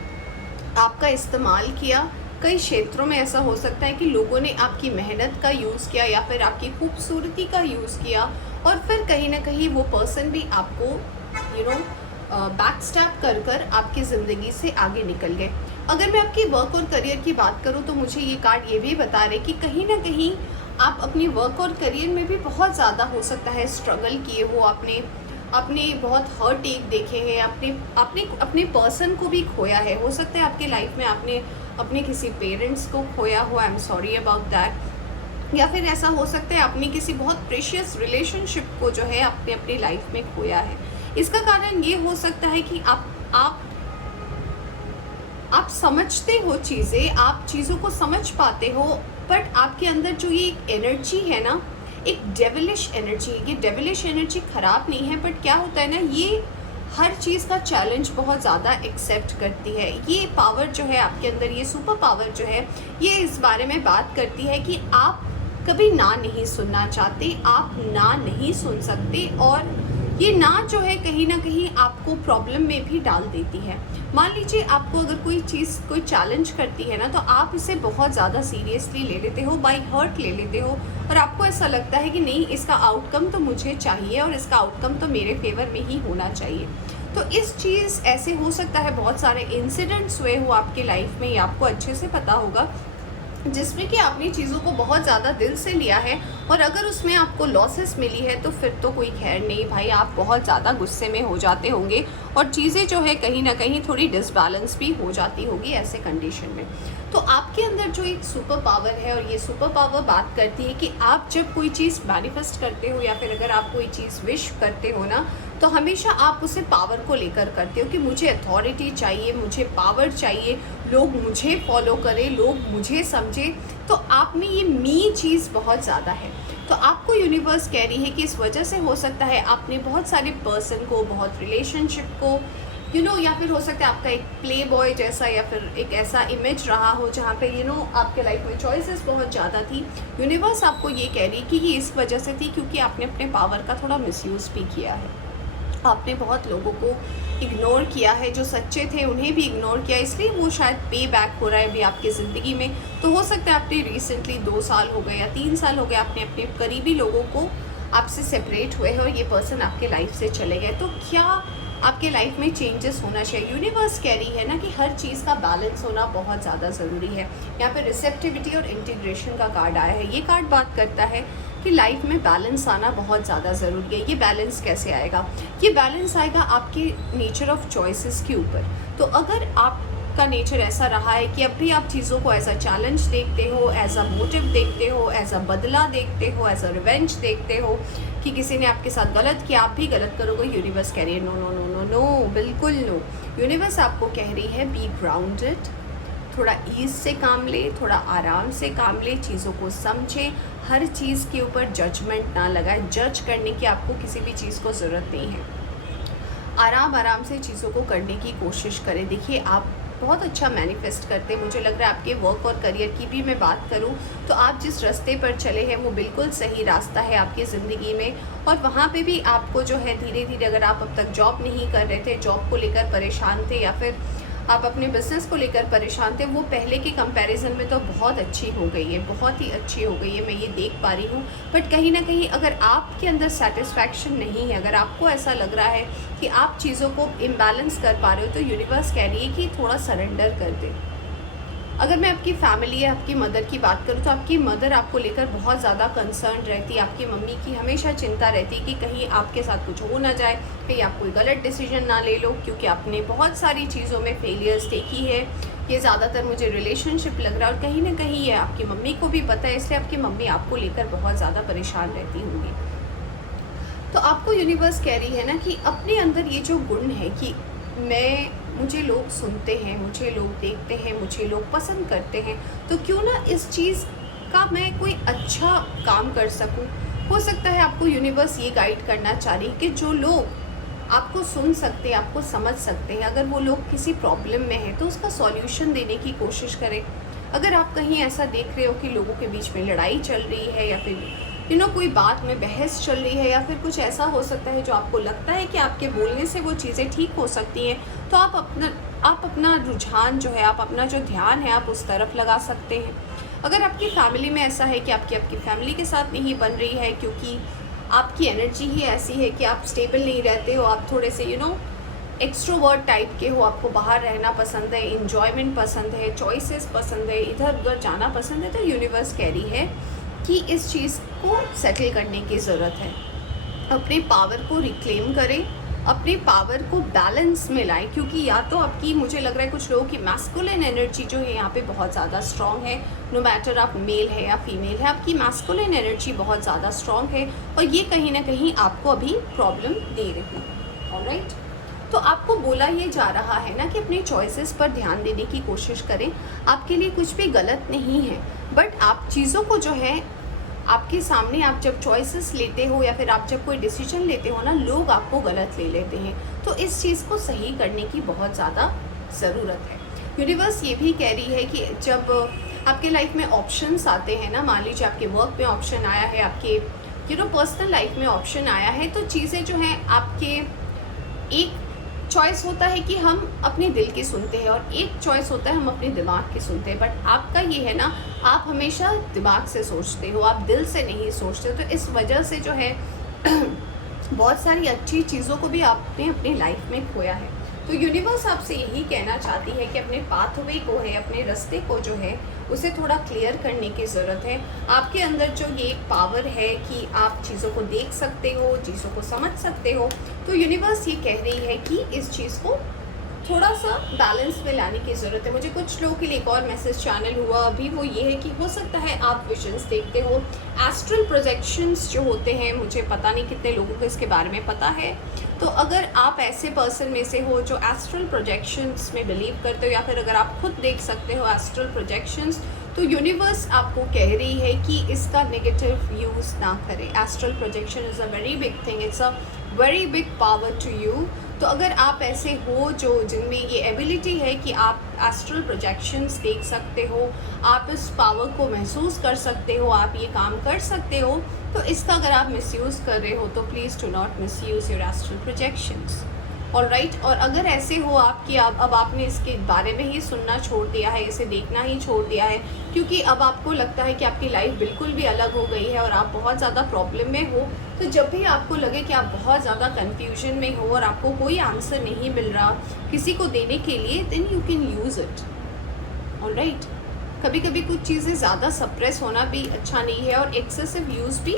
आपका इस्तेमाल किया, कई क्षेत्रों में ऐसा हो सकता है कि लोगों ने आपकी मेहनत का यूज़ किया या फिर आपकी खूबसूरती का यूज़ किया, और फिर कहीं ना कहीं वो पर्सन भी आपको बैक स्टैप कर कर आपकी ज़िंदगी से आगे निकल गए। अगर मैं आपकी वर्क और करियर की बात करूँ तो मुझे ये कार्ड ये भी बता रहे कि कहीं ना कहीं आप अपनी वर्क और करियर में भी बहुत ज़्यादा हो सकता है स्ट्रगल किए हो, आपने बहुत हर्ट एक देखे हैं, अपने पर्सन को भी खोया है। हो सकता है आपके लाइफ में आपने अपने किसी पेरेंट्स को खोया हो, I am sorry about that. या फिर ऐसा हो सकता है आपने किसी बहुत प्रेशियस रिलेशनशिप को जो है आपने अपनी लाइफ में खोया है। इसका कारण ये हो सकता है कि आप समझते हो चीज़ें, आप चीज़ों को समझ पाते हो, बट आपके अंदर जो ये एनर्जी है ना, एक डेविलिश एनर्जी, ये डेविलिश एनर्जी ख़राब नहीं है, बट क्या होता है ना, ये हर चीज़ का चैलेंज बहुत ज़्यादा एक्सेप्ट करती है। ये पावर जो है आपके अंदर, ये सुपर पावर जो है, ये इस बारे में बात करती है कि आप कभी ना नहीं सुनना चाहते, आप ना नहीं सुन सकते, और ये ना जो है कहीं ना कहीं आपको प्रॉब्लम में भी डाल देती है। मान लीजिए आपको अगर कोई चीज़ कोई चैलेंज करती है ना, तो आप इसे बहुत ज़्यादा सीरियसली ले लेते हो, बाय हर्ट ले लेते हो, और आपको ऐसा लगता है कि नहीं, इसका आउटकम तो मुझे चाहिए और इसका आउटकम तो मेरे फेवर में ही होना चाहिए। तो इस चीज़ ऐसे हो सकता है बहुत सारे इंसिडेंट्स हुए हो आपकी लाइफ में, ये आपको अच्छे से पता होगा, जिसमें कि आपने चीज़ों को बहुत ज़्यादा दिल से लिया है, और अगर उसमें आपको लॉसेस मिली है तो फिर तो कोई खैर नहीं भाई, आप बहुत ज़्यादा गुस्से में हो जाते होंगे और चीज़ें जो है कहीं ना कहीं थोड़ी डिसबैलेंस भी हो जाती होगी ऐसे कंडीशन में। तो आपके अंदर जो एक सुपर पावर है, और ये सुपर पावर बात करती है कि आप जब कोई चीज़ मैनिफेस्ट करते हो या फिर अगर आप कोई चीज़ विश करते हो ना, तो हमेशा आप उसे पावर को लेकर करते हो कि मुझे अथॉरिटी चाहिए, मुझे पावर चाहिए, लोग मुझे फॉलो करें, लोग मुझे समझे। तो आप में ये मी चीज़ बहुत ज़्यादा है। तो आपको यूनिवर्स कह रही है कि इस वजह से हो सकता है आपने बहुत सारे पर्सन को, बहुत रिलेशनशिप को या फिर हो सकता है आपका एक प्ले बॉय जैसा या फिर एक ऐसा इमेज रहा हो जहाँ पे आपके लाइफ में चॉइसेस बहुत ज़्यादा थी। यूनिवर्स आपको ये कह रही कि ये इस वजह से थी क्योंकि आपने अपने पावर का थोड़ा मिसयूज़ भी किया है। आपने बहुत लोगों को इग्नोर किया है, जो सच्चे थे उन्हें भी इग्नोर किया, इसलिए वो शायद पे बैक हो रहा है अभी आपकी ज़िंदगी में। तो हो सकता है आपने रिसेंटली 2 साल हो गए या 3 साल हो गए, आपने अपने करीबी लोगों को आपसे सेपरेट हुए हैं और ये पर्सन आपके लाइफ से चले गए। तो क्या आपके लाइफ में चेंजेस होना चाहिए? यूनिवर्स कह रही है ना कि हर चीज़ का बैलेंस होना बहुत ज़्यादा ज़रूरी है। यहाँ पे रिसेप्टिविटी और इंटीग्रेशन का कार्ड आया है। ये कार्ड बात करता है कि लाइफ में बैलेंस आना बहुत ज़्यादा ज़रूरी है। ये बैलेंस कैसे आएगा? ये बैलेंस आएगा आपके नेचर ऑफ चॉइसेस के ऊपर। तो अगर आपका नेचर ऐसा रहा है कि अब भी आप चीज़ों को एज अ चैलेंज देखते हो, एज अ मोटिव देखते हो, एज अ बदला देखते हो, एज अ रिवेंज देखते हो कि किसी ने आपके साथ गलत किया, आप भी गलत करोगे, यूनिवर्स कह रही है no no no no no, बिल्कुल नो। यूनिवर्स आपको कह रही है बी ग्राउंडेड, थोड़ा ईज से काम ले, थोड़ा आराम से काम ले, चीज़ों को समझे, हर चीज़ के ऊपर जजमेंट ना लगाए। जज करने की आपको किसी भी चीज़ को ज़रूरत नहीं है। आराम से चीज़ों को करने की कोशिश करें। देखिए आप बहुत अच्छा मैनिफेस्ट करते हैं। मुझे लग रहा है आपके वर्क और करियर की भी मैं बात करूं तो आप जिस रास्ते पर चले हैं वो बिल्कुल सही रास्ता है आपकी ज़िंदगी में, और वहाँ पे भी आपको जो है धीरे धीरे, अगर आप अब तक जॉब नहीं कर रहे थे, जॉब को लेकर परेशान थे या फिर आप अपने बिज़नेस को लेकर परेशान थे, वो पहले के कंपैरिजन में तो बहुत अच्छी हो गई है, बहुत ही अच्छी हो गई है, मैं ये देख पा रही हूँ। बट कहीं ना कहीं अगर आपके अंदर सेटिस्फैक्शन नहीं है, अगर आपको ऐसा लग रहा है कि आप चीज़ों को इम्बैलेंस कर पा रहे हो, तो यूनिवर्स कह रही है कि थोड़ा सरेंडर कर दे। अगर मैं आपकी फैमिली या आपकी मदर की बात करूँ तो आपकी मदर आपको लेकर बहुत ज़्यादा कंसर्न रहती है। आपकी मम्मी की हमेशा चिंता रहती है कि कहीं आपके साथ कुछ हो ना जाए, कहीं आप कोई गलत डिसीजन ना ले लो, क्योंकि आपने बहुत सारी चीज़ों में फेलियर्स देखी है। ये ज़्यादातर मुझे रिलेशनशिप लग रहा है और कहीं ना कहीं ये आपकी मम्मी को भी पता है, इसलिए आपकी मम्मी आपको लेकर बहुत ज़्यादा परेशान रहती होंगी। तो आपको यूनिवर्स कह रही है ना कि अपने अंदर ये जो गुण है कि मुझे लोग सुनते हैं, मुझे लोग देखते हैं, मुझे लोग पसंद करते हैं, तो क्यों ना इस चीज़ का मैं कोई अच्छा काम कर सकूं। हो सकता है आपको यूनिवर्स ये गाइड करना चाह रही कि जो लोग आपको सुन सकते हैं, आपको समझ सकते हैं, अगर वो लोग किसी प्रॉब्लम में हैं तो उसका सॉल्यूशन देने की कोशिश करें। अगर आप कहीं ऐसा देख रहे हो कि लोगों के बीच में लड़ाई चल रही है या फिर कोई बात में बहस चल रही है, या फिर कुछ ऐसा हो सकता है जो आपको लगता है कि आपके बोलने से वो चीज़ें ठीक हो सकती हैं, तो आप अपना रुझान जो है, आप अपना जो ध्यान है, आप उस तरफ लगा सकते हैं। अगर आपकी फैमिली में ऐसा है कि आपकी फैमिली के साथ नहीं बन रही है, क्योंकि आपकी एनर्जी ही ऐसी है कि आप स्टेबल नहीं रहते हो, आप थोड़े से एक्सट्रोवर्ट टाइप के हो, आपको बाहर रहना पसंद है, इन्जॉयमेंट पसंद है, चॉइसेस पसंद है, इधर उधर जाना पसंद है, तो यूनिवर्स कह रही है कि इस चीज़ को सेटल करने की ज़रूरत है। अपने पावर को रिक्लेम करें, अपने पावर को बैलेंस में लाएं, क्योंकि या तो आपकी, मुझे लग रहा है कुछ लोगों की मैस्कुलिन एनर्जी जो है यहाँ पे बहुत ज़्यादा स्ट्रॉन्ग है। नो मैटर आप मेल है या फीमेल है, आपकी मैस्कुलिन एनर्जी बहुत ज़्यादा स्ट्रॉन्ग है, और ये कहीं ना कहीं आपको अभी प्रॉब्लम दे रही है। ऑलराइट, तो आपको बोला ये जा रहा है ना कि अपने चॉइसेस पर ध्यान देने की कोशिश करें। आपके लिए कुछ भी गलत नहीं है, बट आप चीज़ों को जो है, आपके सामने आप जब चॉइसेस लेते हो या फिर आप जब कोई डिसीजन लेते हो ना, लोग आपको गलत ले लेते हैं, तो इस चीज़ को सही करने की बहुत ज़्यादा ज़रूरत है। यूनिवर्स ये भी कह रही है कि जब आपके लाइफ में ऑप्शंस आते हैं ना, मान लीजिए आपके वर्क में ऑप्शन आया है, आपके पर्सनल लाइफ में ऑप्शन आया है, तो चीज़ें जो हैं, आपके एक चॉइस होता है कि हम अपने दिल की सुनते हैं, और एक चॉइस होता है हम अपने दिमाग की सुनते हैं। बट आपका ये है ना, आप हमेशा दिमाग से सोचते हो, आप दिल से नहीं सोचते हो, तो इस वजह से जो है बहुत सारी अच्छी चीज़ों को भी आपने अपनी लाइफ में खोया है। तो यूनिवर्स आपसे यही कहना चाहती है कि अपने पाथवे को है, अपने रास्ते को जो है, उसे थोड़ा क्लियर करने की ज़रूरत है। आपके अंदर जो ये एक पावर है कि आप चीज़ों को देख सकते हो, चीज़ों को समझ सकते हो, तो यूनिवर्स ये कह रही है कि इस चीज़ को थोड़ा सा बैलेंस में लाने की ज़रूरत है। मुझे कुछ लोगों के लिए एक और मैसेज चैनल हुआ अभी, वो ये है कि हो सकता है आप विजन्स देखते हो, एस्ट्रल प्रोजेक्शंस जो होते हैं, मुझे पता नहीं कितने लोगों को इसके बारे में पता है। तो अगर आप ऐसे पर्सन में से हो जो एस्ट्रल प्रोजेक्शंस में बिलीव करते हो, या फिर अगर आप खुद देख सकते हो एस्ट्रल प्रोजेक्शंस, तो यूनिवर्स आपको कह रही है कि इसका नेगेटिव यूज़ ना करें। Astral projection is a very big thing, it's a very big power to you. तो अगर आप ऐसे हो जो जिनमें ये एबिलिटी है कि आप एस्ट्रल प्रोजेक्शंस देख सकते हो, आप इस पावर को महसूस कर सकते हो, आप ये काम कर सकते हो, तो इसका अगर आप मिसयूज़ कर रहे हो तो please do not misuse your astral projections. Alright, और अगर ऐसे हो आपकी अब आपने इसके बारे में ही सुनना छोड़ दिया है, इसे देखना ही छोड़ दिया है, क्योंकि अब आपको लगता है कि आपकी लाइफ बिल्कुल भी अलग हो गई है और आप बहुत ज़्यादा प्रॉब्लम में हो, तो जब भी आपको लगे कि आप बहुत ज़्यादा कन्फ्यूजन में हो और आपको कोई आंसर नहीं मिल रहा किसी को देने के लिए, then you can use it. Alright, कभी कभी कुछ चीज़ें ज़्यादा सप्रेस होना भी अच्छा नहीं है, और एक्सेसिव यूज़ भी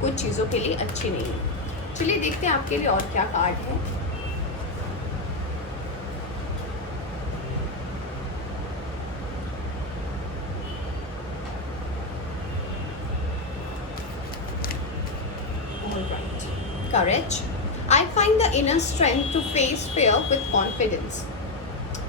कुछ चीज़ों के लिए अच्छी नहीं है। चलिए देखते हैं आपके लिए और क्या कार्ड है। Courage. I find the inner strength to face fear with confidence.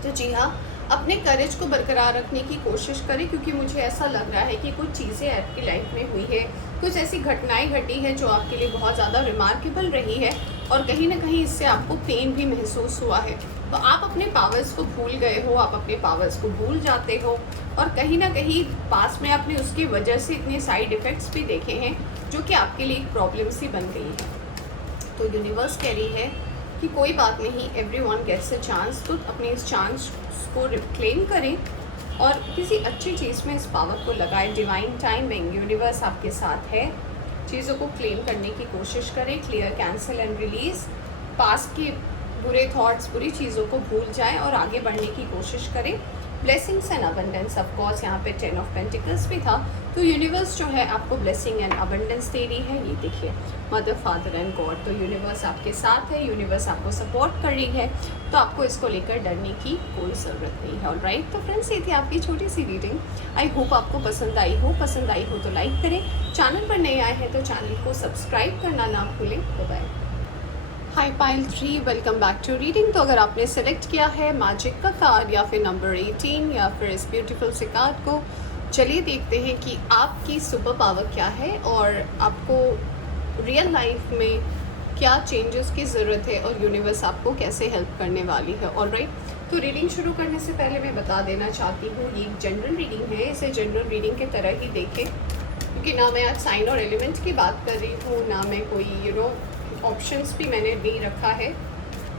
तो जी हाँ, अपने करेज को बरकरार रखने की कोशिश करें, क्योंकि मुझे ऐसा लग रहा है कि कुछ चीज़ें आपकी लाइफ में हुई है, कुछ ऐसी घटनाएं घटी है जो आपके लिए बहुत ज़्यादा रिमार्केबल रही है, और कहीं ना कहीं इससे आपको पेन भी महसूस हुआ है। तो आप अपने पावर्स को भूल गए हो, आप अपने पावर्स को भूल जाते हो, और कहीं ना कहीं पास में आपने उसकी वजह से इतने साइड इफ़ेक्ट्स भी देखे हैं जो कि आपके लिए एक प्रॉब्लम सी बन गई है। तो यूनिवर्स कह रही है कि कोई बात नहीं, एवरीवन गेट्स अ चांस, तो अपने इस चांस को रिक्लेम करें और किसी अच्छी चीज़ में इस पावर को लगाएं। डिवाइन टाइमिंग, यूनिवर्स आपके साथ है, चीज़ों को क्लेम करने की कोशिश करें, क्लियर, कैंसिल एंड रिलीज़। पास के बुरे थॉट्स, बुरी चीज़ों को भूल जाएं और आगे बढ़ने की कोशिश करें। Blessings and abundance, of course यहाँ पे 10 ऑफ पेंटिकल्स भी था, तो यूनिवर्स जो है आपको ब्लेसिंग एंड अबंडेंस दे रही है। ये देखिए, मदर, फादर एंड गॉड, तो यूनिवर्स आपके साथ है, यूनिवर्स आपको सपोर्ट कर रही है, तो आपको इसको लेकर डरने की कोई ज़रूरत नहीं है। ऑलराइट, तो फ्रेंड्स ये थी आपकी छोटी सी रीडिंग। आई होप आपको पसंद आई हो तो लाइक करें, चैनल पर नए आए हैं तो चैनल को सब्सक्राइब करना ना भूलें। Bye. Hi pile 3, welcome back to reading. तो अगर आपने सेलेक्ट किया है मैजिक का कार्ड या फिर नंबर 18 या फिर इस ब्यूटीफुल से कार्ड को, चलिए देखते हैं कि आपकी सुपर पावर क्या है और आपको रियल लाइफ में क्या चेंजेस की ज़रूरत है और यूनिवर्स आपको कैसे हेल्प करने वाली है। ऑलराइट, तो रीडिंग शुरू करने से पहले मैं बता देना चाहती हूँ, ये एक जनरल रीडिंग है, इसे जनरल रीडिंग की तरह ही देखें। क्योंकि ना मैं आज साइन और एलिमेंट की बात कर रही हूँ, ना मैं कोई ऑप्शंस भी मैंने नहीं रखा है।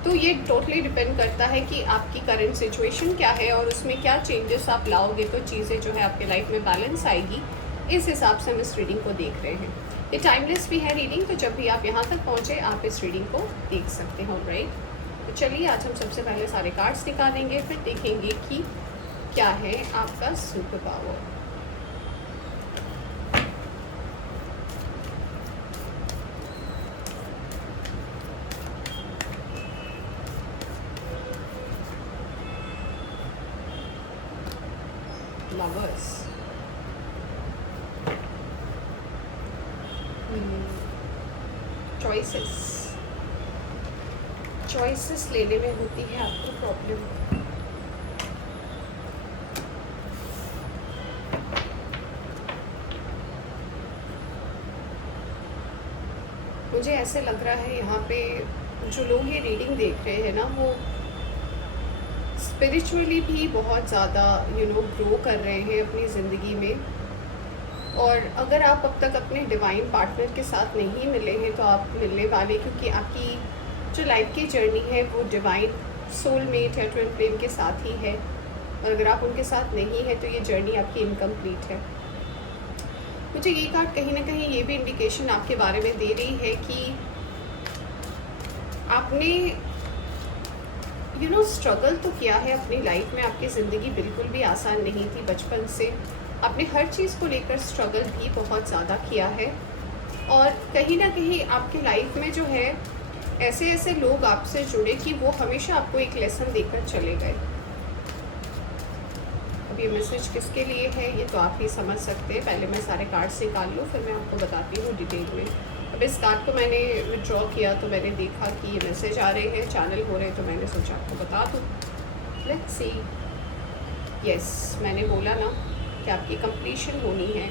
तो ये टोटली डिपेंड करता है कि आपकी करंट सिचुएशन क्या है और उसमें क्या चेंजेस आप लाओगे तो चीज़ें जो है आपके लाइफ में बैलेंस आएगी। इस हिसाब से हम इस रीडिंग को देख रहे हैं। ये टाइमलेस भी है रीडिंग, तो जब भी आप यहाँ तक पहुँचे आप इस रीडिंग को देख सकते हो, राइट। तो चलिए आज हम सबसे पहले सारे कार्ड्स निकालेंगे, फिर देखेंगे कि क्या है आपका सुपर पावर। लवर्स, चॉइसेस लेने में होती है आपको प्रॉब्लम। मुझे ऐसे लग रहा है यहाँ पे जो लोग ये रीडिंग देख रहे हैं ना, वो स्पिरिचुअली भी बहुत ज़्यादा ग्रो कर रहे हैं अपनी ज़िंदगी में। और अगर आप अब तक अपने डिवाइन पार्टनर के साथ नहीं मिले हैं तो आप मिलने वाले, क्योंकि आपकी जो लाइफ की जर्नी है वो डिवाइन सोलमेट या ट्विन फ्लेम के साथ ही है। और अगर आप उनके साथ नहीं है तो ये जर्नी आपकी इनकम्प्लीट है। मुझे ये कार्ड कहीं ना कहीं ये भी इंडिकेशन आपके बारे में दे रही है कि आपने स्ट्रगल तो किया है अपनी लाइफ में। आपकी ज़िंदगी बिल्कुल भी आसान नहीं थी बचपन से। आपने हर चीज़ को लेकर स्ट्रगल भी बहुत ज़्यादा किया है। और कहीं ना कहीं आपकी लाइफ में जो है ऐसे ऐसे लोग आपसे जुड़े कि वो हमेशा आपको एक लेसन देकर चले गए। अब ये मैसेज किसके लिए है ये तो आप ही समझ सकते हैं। पहले मैं सारे कार्ड्स निकाल लूँ, फिर मैं आपको बताती हूँ डिटेल में। अब इस कार्ड को मैंने विड्रॉ किया तो मैंने देखा कि ये मैसेज आ रहे हैं, चैनल हो रहे हैं, तो मैंने सोचा आपको बता दूँ। Let's see. यस, मैंने बोला ना कि आपकी कंप्लीशन होनी है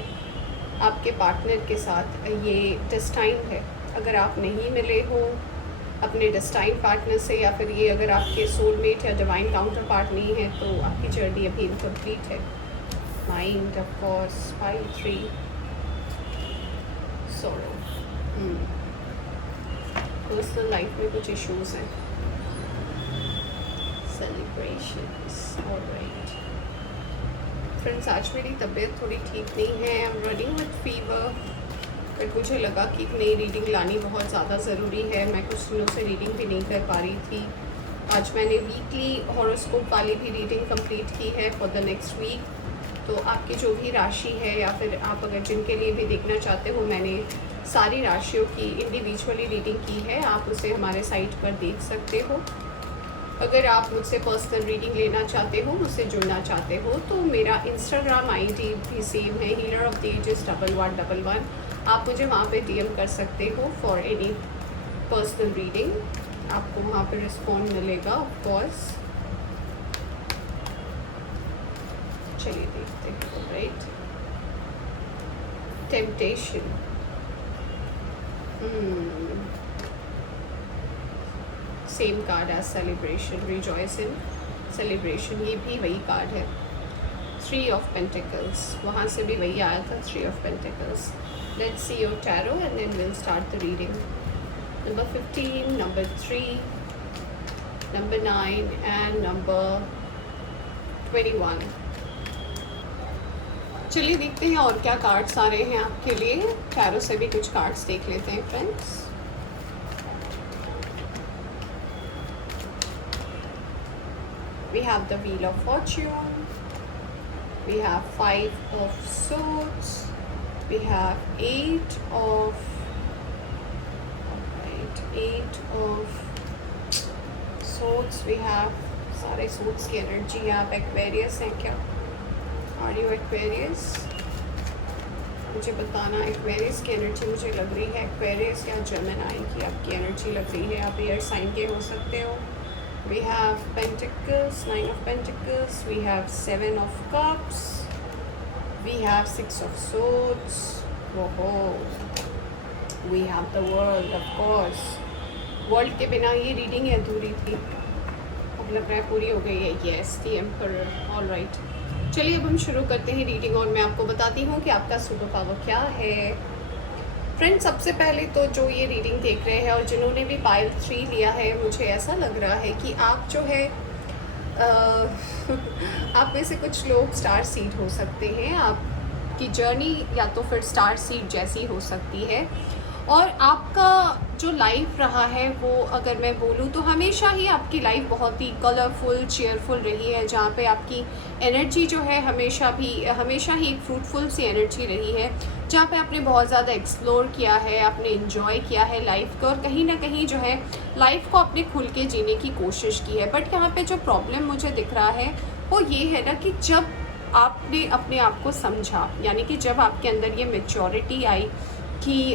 आपके पार्टनर के साथ। ये डेस्टाइन है। अगर आप नहीं मिले हो अपने डेस्टाइन पार्टनर से, या फिर ये अगर आपके सोलमेट या डिवाइन काउंटर पार्ट नहीं है, तो आपकी जर्नी अभी इनकम्प्लीट है। Mind of course, 5-3 sorrow. Personal life में कुछ इश्यूज हैं। Celebrations, alright. फ्रेंड्स, आज मेरी तबीयत थोड़ी ठीक नहीं है। I am running with fever, but मुझे लगा कि एक नई रीडिंग लानी बहुत ज़्यादा ज़रूरी है। मैं कुछ दिनों से रीडिंग भी नहीं कर पा रही थी। आज मैंने वीकली हॉरोस्कोप वाली भी रीडिंग कंप्लीट की है फॉर द नेक्स्ट वीक। तो आपकी जो भी राशि है, या फिर आप अगर जिनके लिए भी देखना चाहते हो, मैंने सारी राशियों की इंडिविजुअली रीडिंग की है। आप उसे हमारे साइट पर देख सकते हो। अगर आप मुझसे पर्सनल रीडिंग लेना चाहते हो, मुझसे जुड़ना चाहते हो, तो मेरा इंस्टाग्राम आईडी भी सेम है, हीलर ऑफ द एजेस 1111। आप मुझे वहाँ पे डीएम कर सकते हो फॉर एनी पर्सनल रीडिंग। आपको वहाँ पे रिस्पॉन्ड मिलेगा ऑफ कोर्स। चलिए देखते हैं, right. Temptation, same card as celebration, rejoice in celebration, ये भी वही कार्ड है। 3 ऑफ पेंटिकल्स, वहाँ से भी वही आया था, 3 of pentacles. Let's see your tarot and then will start the reading. Number 15, number 3, number 9 and number 21। चलिए देखते हैं और क्या कार्ड्स आ रहे हैं आपके लिए। टैरो से भी कुछ कार्ड्स देख लेते हैं friends. We have the Wheel of Fortune, we have 5 of Swords, we have 8 of, alright, 8 of Swords, we have सारे Swords की एनर्जी। आप एक्वेरियस हैं क्या? Are you Aquarius? मुझे बताना। एक्वेरियस की एनर्जी मुझे लग रही है। एक्वेरियस या जेमिनी की आपकी एनर्जी लग रही है। आप एयर साइन के हो सकते हो। We have Pentacles, 9 of Pentacles, we have 7 of Cups, we have 6 of Swords, whoa, we have the World, of course. World के बिना ये रीडिंग अधूरी थी, अब लग रहा है पूरी हो गई है। Yes, the Emperor, all right. चलिए अब हम शुरू करते हैं रीडिंग और मैं आपको बताती हूँ कि आपका सुपर पावर क्या है। फ्रेंड्स, सबसे पहले तो जो ये रीडिंग देख रहे हैं और जिन्होंने भी पाइल 3 लिया है, मुझे ऐसा लग रहा है कि आप जो है आप में से कुछ लोग स्टार सीड हो सकते हैं। आपकी जर्नी या तो फिर स्टार सीड जैसी हो सकती है और आपका जो लाइफ रहा है वो अगर मैं बोलूँ तो हमेशा ही आपकी लाइफ बहुत ही कलरफुल चेयरफुल रही है, जहाँ पे आपकी एनर्जी जो है हमेशा ही एक फ्रूटफुल सी एनर्जी रही है, जहाँ पे आपने बहुत ज़्यादा एक्सप्लोर किया है, आपने इन्जॉय किया है लाइफ को और कहीं ना कहीं जो है लाइफ को आपने खुल के जीने की कोशिश की है। बट यहाँ पे जो प्रॉब्लम मुझे दिख रहा है वो ये है ना कि जब आपने अपने आप को समझा, यानी कि जब आपके अंदर ये मेच्योरिटी आई कि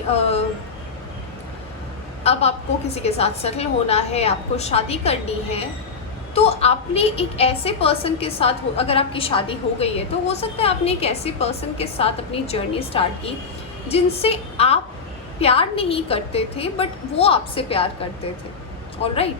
अब आपको किसी के साथ सेटल होना है, आपको शादी करनी है, तो आपने एक ऐसे पर्सन के साथ अगर आपकी शादी हो गई है तो हो सकता है आपने एक ऐसे पर्सन के साथ अपनी जर्नी स्टार्ट की जिनसे आप प्यार नहीं करते थे बट वो आपसे प्यार करते थे। ऑलराइट,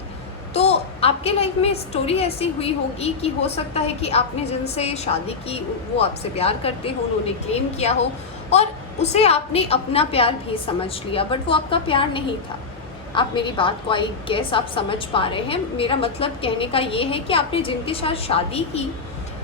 तो आपके लाइफ में स्टोरी ऐसी हुई होगी कि हो सकता है कि आपने जिनसे शादी की वो आपसे प्यार करते हो, उन्होंने क्लेम किया हो और उसे आपने अपना प्यार भी समझ लिया, बट वो आपका प्यार नहीं था। आप मेरी बात को आई गेस आप समझ पा रहे हैं। मेरा मतलब कहने का ये है कि आपने जिनके साथ शादी की,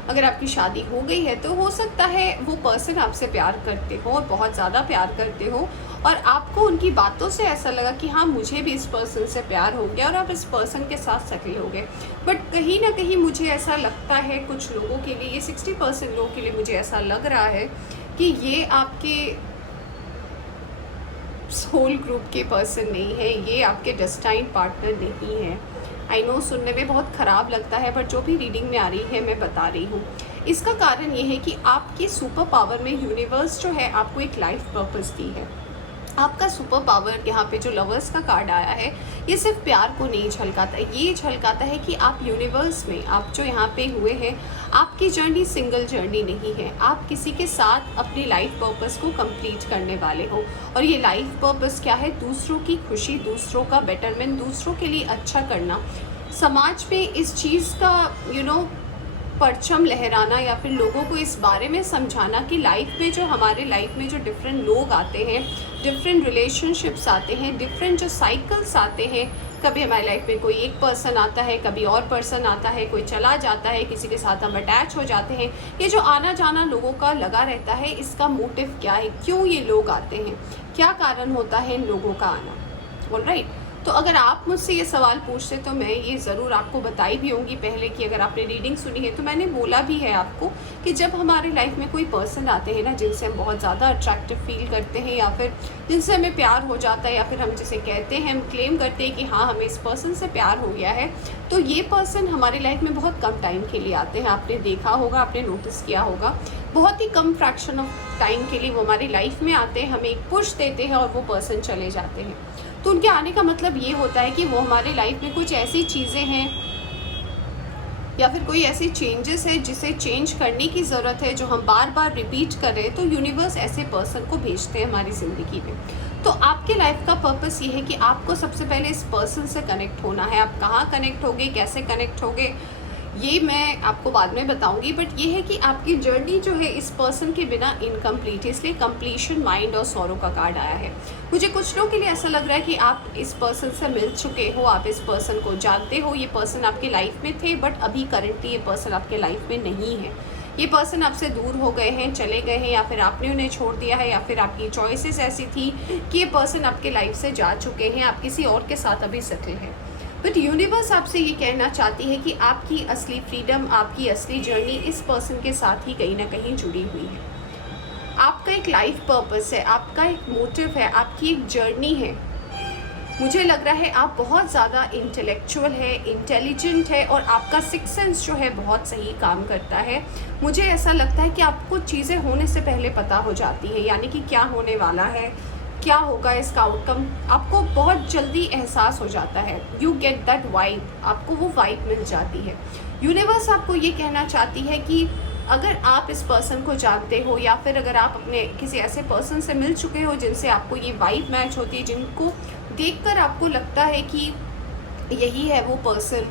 अगर आपकी शादी हो गई है तो हो सकता है वो पर्सन आपसे प्यार करते हो और बहुत ज़्यादा प्यार करते हो और आपको उनकी बातों से ऐसा लगा कि हाँ मुझे भी इस पर्सन से प्यार हो गया और आप इस पर्सन के साथ सेटल हो गए। बट कहीं ना कहीं मुझे ऐसा लगता है कुछ लोगों के लिए, ये 60% लोगों के लिए मुझे ऐसा लग रहा है कि ये आपके सोल ग्रुप के पर्सन नहीं है, ये आपके डेस्टाइन पार्टनर नहीं है। आई नो सुनने में बहुत ख़राब लगता है बट जो भी रीडिंग में आ रही है मैं बता रही हूँ। इसका कारण ये है कि आपकी सुपर पावर में यूनिवर्स जो है आपको एक लाइफ पर्पस दी है। आपका सुपर पावर यहाँ पे जो लवर्स का कार्ड आया है ये सिर्फ प्यार को नहीं झलकाता, ये झलकाता है कि आप यूनिवर्स में, आप जो यहाँ पे हुए हैं, आपकी जर्नी सिंगल जर्नी नहीं है। आप किसी के साथ अपनी लाइफ पर्पस को कंप्लीट करने वाले हो और ये लाइफ पर्पस क्या है? दूसरों की खुशी, दूसरों का बेटरमेंट, दूसरों के लिए अच्छा करना, समाज में इस चीज़ का परचम लहराना या फिर लोगों को इस बारे में समझाना कि लाइफ में जो हमारे लाइफ में जो डिफरेंट लोग आते हैं, डिफरेंट रिलेशनशिप्स आते हैं, डिफरेंट जो साइकिल्स आते हैं, कभी हमारी लाइफ में कोई एक पर्सन आता है, कभी और पर्सन आता है, कोई चला जाता है, किसी के साथ हम अटैच हो जाते हैं। ये जो आना जाना लोगों का लगा रहता है, इसका मोटिव क्या है? क्यों ये लोग आते हैं? क्या कारण होता है इन लोगों का आना? ऑलराइट, तो अगर आप मुझसे ये सवाल पूछते तो मैं ये ज़रूर आपको बताई भी होंगी पहले कि अगर आपने रीडिंग सुनी है तो मैंने बोला भी है आपको कि जब हमारे लाइफ में कोई पर्सन आते हैं ना जिनसे हम बहुत ज़्यादा अट्रैक्टिव फील करते हैं या फिर जिनसे हमें प्यार हो जाता है या फिर हम जिसे कहते हैं, हम क्लेम करते हैं कि हाँ हमें इस पर्सन से प्यार हो गया है, तो ये पर्सन हमारी लाइफ में बहुत कम टाइम के लिए आते हैं। आपने देखा होगा, आपने नोटिस किया होगा, बहुत ही कम फ्रैक्शन ऑफ टाइम के लिए वो हमारी लाइफ में आते हैं, हमें एक पुश देते हैं और वो पर्सन चले जाते हैं। तो उनके आने का मतलब ये होता है कि वो हमारे लाइफ में कुछ ऐसी चीज़ें हैं या फिर कोई ऐसी चेंजेस है जिसे चेंज करने की ज़रूरत है, जो हम बार बार रिपीट कर रहे हैं, तो यूनिवर्स ऐसे पर्सन को भेजते हैं हमारी ज़िंदगी में। तो आपके लाइफ का पर्पस ये है कि आपको सबसे पहले इस पर्सन से कनेक्ट होना है। आप कहाँ कनेक्ट होगे, कैसे कनेक्ट होगे, ये मैं आपको बाद में बताऊंगी, बट ये है कि आपकी जर्नी जो है इस पर्सन के बिना इनकम्प्लीट है, इसलिए कंप्लीशन माइंड और सॉरो का कार्ड आया है। मुझे कुछ लोगों के लिए ऐसा लग रहा है कि आप इस पर्सन से मिल चुके हो, आप इस पर्सन को जानते हो, ये पर्सन आपके लाइफ में थे बट अभी करंटली ये पर्सन आपके लाइफ में नहीं है। ये पर्सन आपसे दूर हो गए हैं, चले गए हैं, या फिर आपने उन्हें छोड़ दिया है, या फिर आपकी चॉइसेस ऐसी थी कि ये पर्सन आपके लाइफ से जा चुके हैं, आप किसी और के साथ अभी सेटल हैं। बट यूनिवर्स आपसे ये कहना चाहती है कि आपकी असली फ्रीडम, आपकी असली जर्नी इस पर्सन के साथ ही कहीं ना कहीं जुड़ी हुई है। आपका एक लाइफ पर्पस है, आपका एक मोटिव है, आपकी एक जर्नी है। मुझे लग रहा है आप बहुत ज़्यादा इंटेलेक्चुअल है, इंटेलिजेंट है और आपका सिक्स सेंस जो है बहुत सही काम करता है। मुझे ऐसा लगता है कि आपको चीज़ें होने से पहले पता हो जाती है, यानी कि क्या होने वाला है, क्या होगा इसका आउटकम, आपको बहुत जल्दी एहसास हो जाता है। यू गेट दैट वाइब, आपको वो वाइब मिल जाती है। यूनिवर्स आपको ये कहना चाहती है कि अगर आप इस पर्सन को जानते हो या फिर अगर आप अपने किसी ऐसे पर्सन से मिल चुके हो जिनसे आपको ये वाइब मैच होती है, जिनको देखकर आपको लगता है कि यही है वो पर्सन,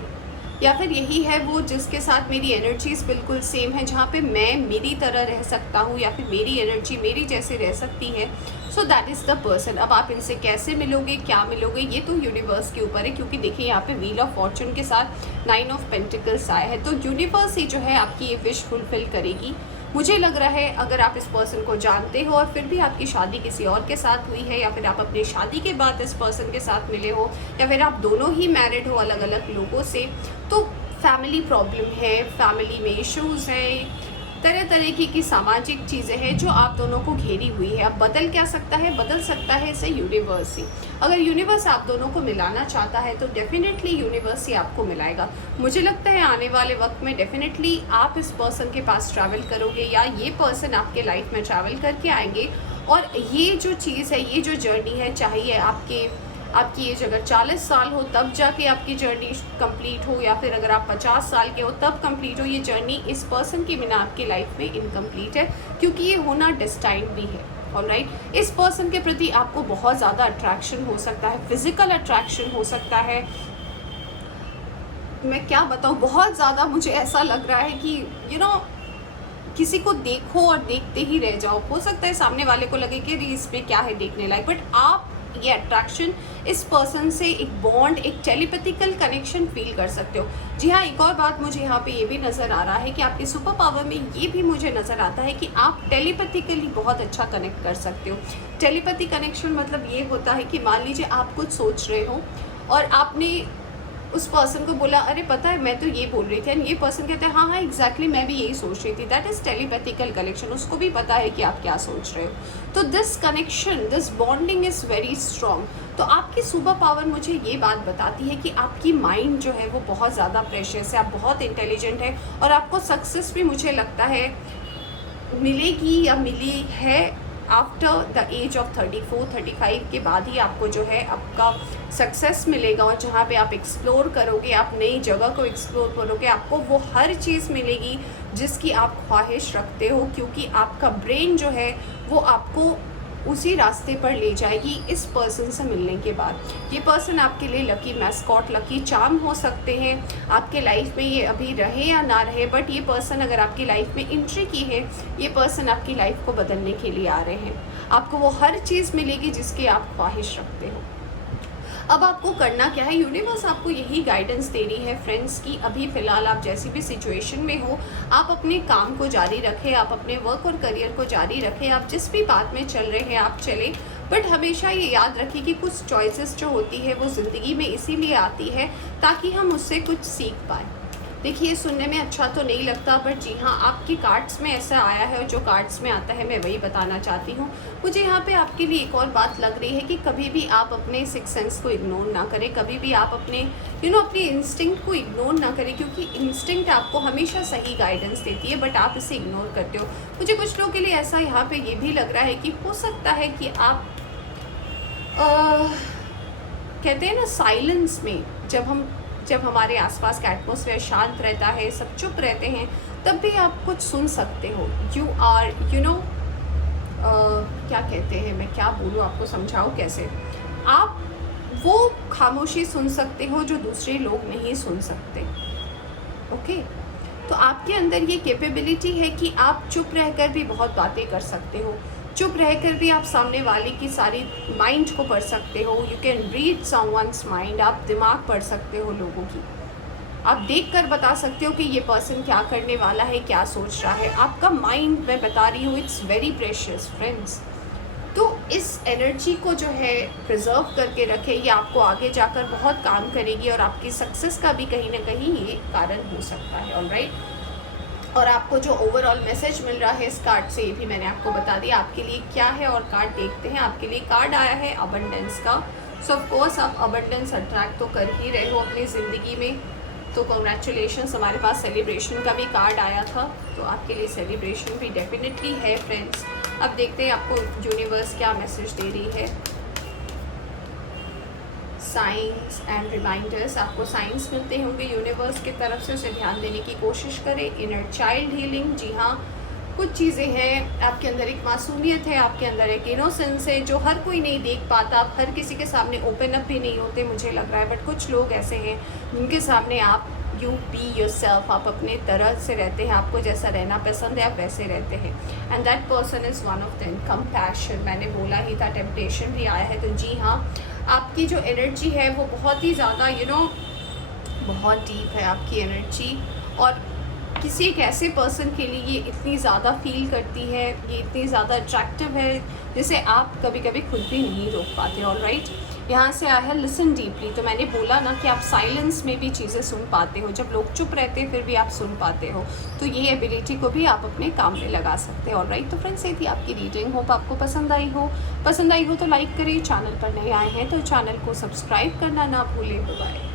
या फिर यही है वो जिसके साथ मेरी एनर्जीज़ बिल्कुल सेम है, जहाँ पे मैं मेरी तरह रह सकता हूँ या फिर मेरी एनर्जी मेरी जैसे रह सकती है। So that is the person. अब आप इनसे कैसे मिलोगे, क्या मिलोगे, ये तो यूनिवर्स के ऊपर है, क्योंकि देखिए यहाँ पे व्हील ऑफ फॉर्चून के साथ 9 ऑफ पेंटिकल्स आया है। तो यूनिवर्स ही जो है आपकी ये विश फुलफिल करेगी। मुझे लग रहा है अगर आप इस पर्सन को जानते हो और फिर भी आपकी शादी किसी और के साथ हुई है, या फिर आप अपनी शादी के बाद इस पर्सन के साथ मिले हो, या फिर आप दोनों ही मैरिड हो अलग अलग लोगों से, तो फैमिली प्रॉब्लम है, फैमिली में इश्यूज़ हैं, तरह तरह की सामाजिक चीज़ें हैं जो आप दोनों को घेरी हुई है। अब बदल क्या सकता है, बदल सकता है इसे यूनिवर्स ही। अगर यूनिवर्स आप दोनों को मिलाना चाहता है तो डेफिनेटली यूनिवर्स ही आपको मिलाएगा। मुझे लगता है आने वाले वक्त में डेफिनेटली आप इस पर्सन के पास ट्रैवल करोगे, या ये पर्सन आपके लाइफ में ट्रैवल करके आएंगे। और ये जो चीज़ है, ये जो जर्नी है, चाहिए आपकी एज अगर 40 साल हो तब जाके आपकी जर्नी कंप्लीट हो, या फिर अगर आप 50 साल के हो तब कंप्लीट हो, ये जर्नी इस पर्सन के बिना आपकी लाइफ में इनकम्प्लीट है, क्योंकि ये होना डेस्टाइन्ड भी है। ऑलराइट, इस पर्सन के प्रति आपको बहुत ज़्यादा अट्रैक्शन हो सकता है, फिजिकल अट्रैक्शन हो सकता है। मैं क्या बताऊँ, बहुत ज़्यादा मुझे ऐसा लग रहा है कि किसी को देखो और देखते ही रह जाओ। हो सकता है सामने वाले को लगे कि इसमें क्या है देखने लायक, बट आप ये अट्रैक्शन इस पर्सन से एक बॉन्ड, एक टेलीपैथिकल कनेक्शन फील कर सकते हो। जी हाँ, एक और बात मुझे यहाँ पे ये भी नज़र आ रहा है कि आपके सुपर पावर में ये भी मुझे नज़र आता है कि आप टेलीपैथिकली बहुत अच्छा कनेक्ट कर सकते हो। टेलीपैथी कनेक्शन मतलब ये होता है कि मान लीजिए आप कुछ सोच रहे हो और आपने उस पर्सन को बोला, अरे पता है मैं तो ये बोल रही थी, एंड ये पर्सन कहते हैं हाँ हाँ एग्जैक्टली मैं भी यही सोच रही थी। That is telepathical connection. उसको भी पता है कि आप क्या सोच रहे हो। तो this connection, this bonding is very strong. तो आपकी सुपर पावर मुझे ये बात बताती है कि आपकी माइंड जो है वो बहुत ज़्यादा प्रेशियस है, आप बहुत इंटेलिजेंट है, और आपको सक्सेस भी मुझे लगता है मिलेगी या मिली है आफ्टर द एज ऑफ 34-35 के बाद ही आपको जो है आपका सक्सेस मिलेगा। और जहाँ पे आप एक्सप्लोर करोगे, आप नई जगह को एक्सप्लोर करोगे, आपको वो हर चीज़ मिलेगी जिसकी आप ख्वाहिश रखते हो, क्योंकि आपका ब्रेन जो है वो आपको उसी रास्ते पर ले जाएगी इस पर्सन से मिलने के बाद। ये पर्सन आपके लिए लकी मैस्कॉट, लकी चार्म हो सकते हैं। आपके लाइफ में ये अभी रहे या ना रहे, बट ये पर्सन अगर आपकी लाइफ में एंट्री की है, ये पर्सन आपकी लाइफ को बदलने के लिए आ रहे हैं। आपको वो हर चीज़ मिलेगी जिसकी आप ख्वाहिश रखते हो। अब आपको करना क्या है, यूनिवर्स आपको यही गाइडेंस दे रही है फ्रेंड्स कि अभी फ़िलहाल आप जैसी भी सिचुएशन में हो, आप अपने काम को जारी रखें, आप अपने वर्क और करियर को जारी रखें, आप जिस भी बात में चल रहे हैं आप चलें। बट हमेशा ये याद रखें कि कुछ चॉइसेस जो होती है वो ज़िंदगी में इसीलिए आती है ताकि हम उससे कुछ सीख पाएँ। देखिए, सुनने में अच्छा तो नहीं लगता, बट जी हाँ, आपकी कार्ड्स में ऐसा आया है और जो कार्ड्स में आता है मैं वही बताना चाहती हूँ। मुझे यहाँ पे आपके लिए एक और बात लग रही है कि कभी भी आप अपने सिक्स सेंस को इग्नोर ना करें, कभी भी आप अपने अपने इंस्टिंक्ट को इग्नोर ना करें, क्योंकि इंस्टिंक्ट आपको हमेशा सही गाइडेंस देती है, बट आप इसे इग्नोर करते हो। मुझे कुछ लोगों के लिए ऐसा यहाँ पर ये भी लग रहा है कि हो सकता है कि आप कहते हैं ना साइलेंस में, जब हमारे आसपास का एटमॉस्फेयर शांत रहता है, सब चुप रहते हैं, तब भी आप कुछ सुन सकते हो। यू आर क्या कहते हैं, मैं क्या बोलूँ आपको, समझाऊँ कैसे, आप वो खामोशी सुन सकते हो जो दूसरे लोग नहीं सुन सकते। ओके, तो आपके अंदर ये कैपेबिलिटी है कि आप चुप रहकर भी बहुत बातें कर सकते हो, चुप रहकर भी आप सामने वाले की सारी माइंड को पढ़ सकते हो। You can read someone's mind, आप दिमाग पढ़ सकते हो लोगों की, आप देखकर बता सकते हो कि ये पर्सन क्या करने वाला है, क्या सोच रहा है। आपका माइंड, मैं बता रही हूँ, इट्स वेरी प्रेशियस फ्रेंड्स। तो इस एनर्जी को जो है प्रिजर्व करके रखें, ये आपको आगे जाकर बहुत काम करेगी और आपकी सक्सेस का भी कहीं ना कहीं ये कारण हो सकता है। ऑलराइट, और आपको जो ओवरऑल मैसेज मिल रहा है इस कार्ड से, ये भी मैंने आपको बता दिया आपके लिए क्या है। और कार्ड देखते हैं, आपके लिए कार्ड आया है अबंडेंस का। सो ऑफ कोर्स आप अबंडेंस अट्रैक्ट तो कर ही रहे हो अपनी ज़िंदगी में, तो कॉन्ग्रेचुलेशंस। हमारे पास सेलिब्रेशन का भी कार्ड आया था, तो आपके लिए सेलिब्रेशन भी डेफिनेटली है फ्रेंड्स। अब देखते हैं आपको यूनिवर्स क्या मैसेज दे रही है। साइंस एंड रिमाइंडर्स, आपको साइंस मिलते होंगे यूनिवर्स की तरफ से, उसे ध्यान देने की कोशिश करें। इनर चाइल्ड हीलिंग, जी हाँ, कुछ चीज़ें हैं आपके अंदर, एक मासूमियत है, आपके अंदर एक इनोसेंस है जो हर कोई नहीं देख पाता। आप हर किसी के सामने ओपन अप भी नहीं होते मुझे लग रहा है, बट कुछ लोग ऐसे हैं जिनके सामने आप यू बी योरसेल्फ, आप अपने तरह से रहते हैं, आपको जैसा रहना पसंद है आप वैसे रहते हैं, and that person is one of them. Compassion, मैंने बोला ही था, टेम्पटेशन भी आया है, तो जी हाँ, आपकी जो एनर्जी है वो बहुत ही ज़्यादा बहुत डीप है आपकी एनर्जी, और किसी एक ऐसे पर्सन के लिए ये इतनी ज़्यादा फील करती है, ये इतनी ज़्यादा अट्रैक्टिव है जिसे आप कभी कभी खुद भी नहीं रोक पाते। ऑलराइट, यहाँ से आया है लिसन डीपली। तो मैंने बोला ना कि आप साइलेंस में भी चीज़ें सुन पाते हो, जब लोग चुप रहते हैं फिर भी आप सुन पाते हो, तो ये एबिलिटी को भी आप अपने काम में लगा सकते हो। ऑलराइट, तो फ्रेंड्स ये थी आपकी रीडिंग। होप आपको पसंद आई हो तो लाइक करें, चैनल पर नए आए हैं तो चैनल को सब्सक्राइब करना ना भूलें। बाय।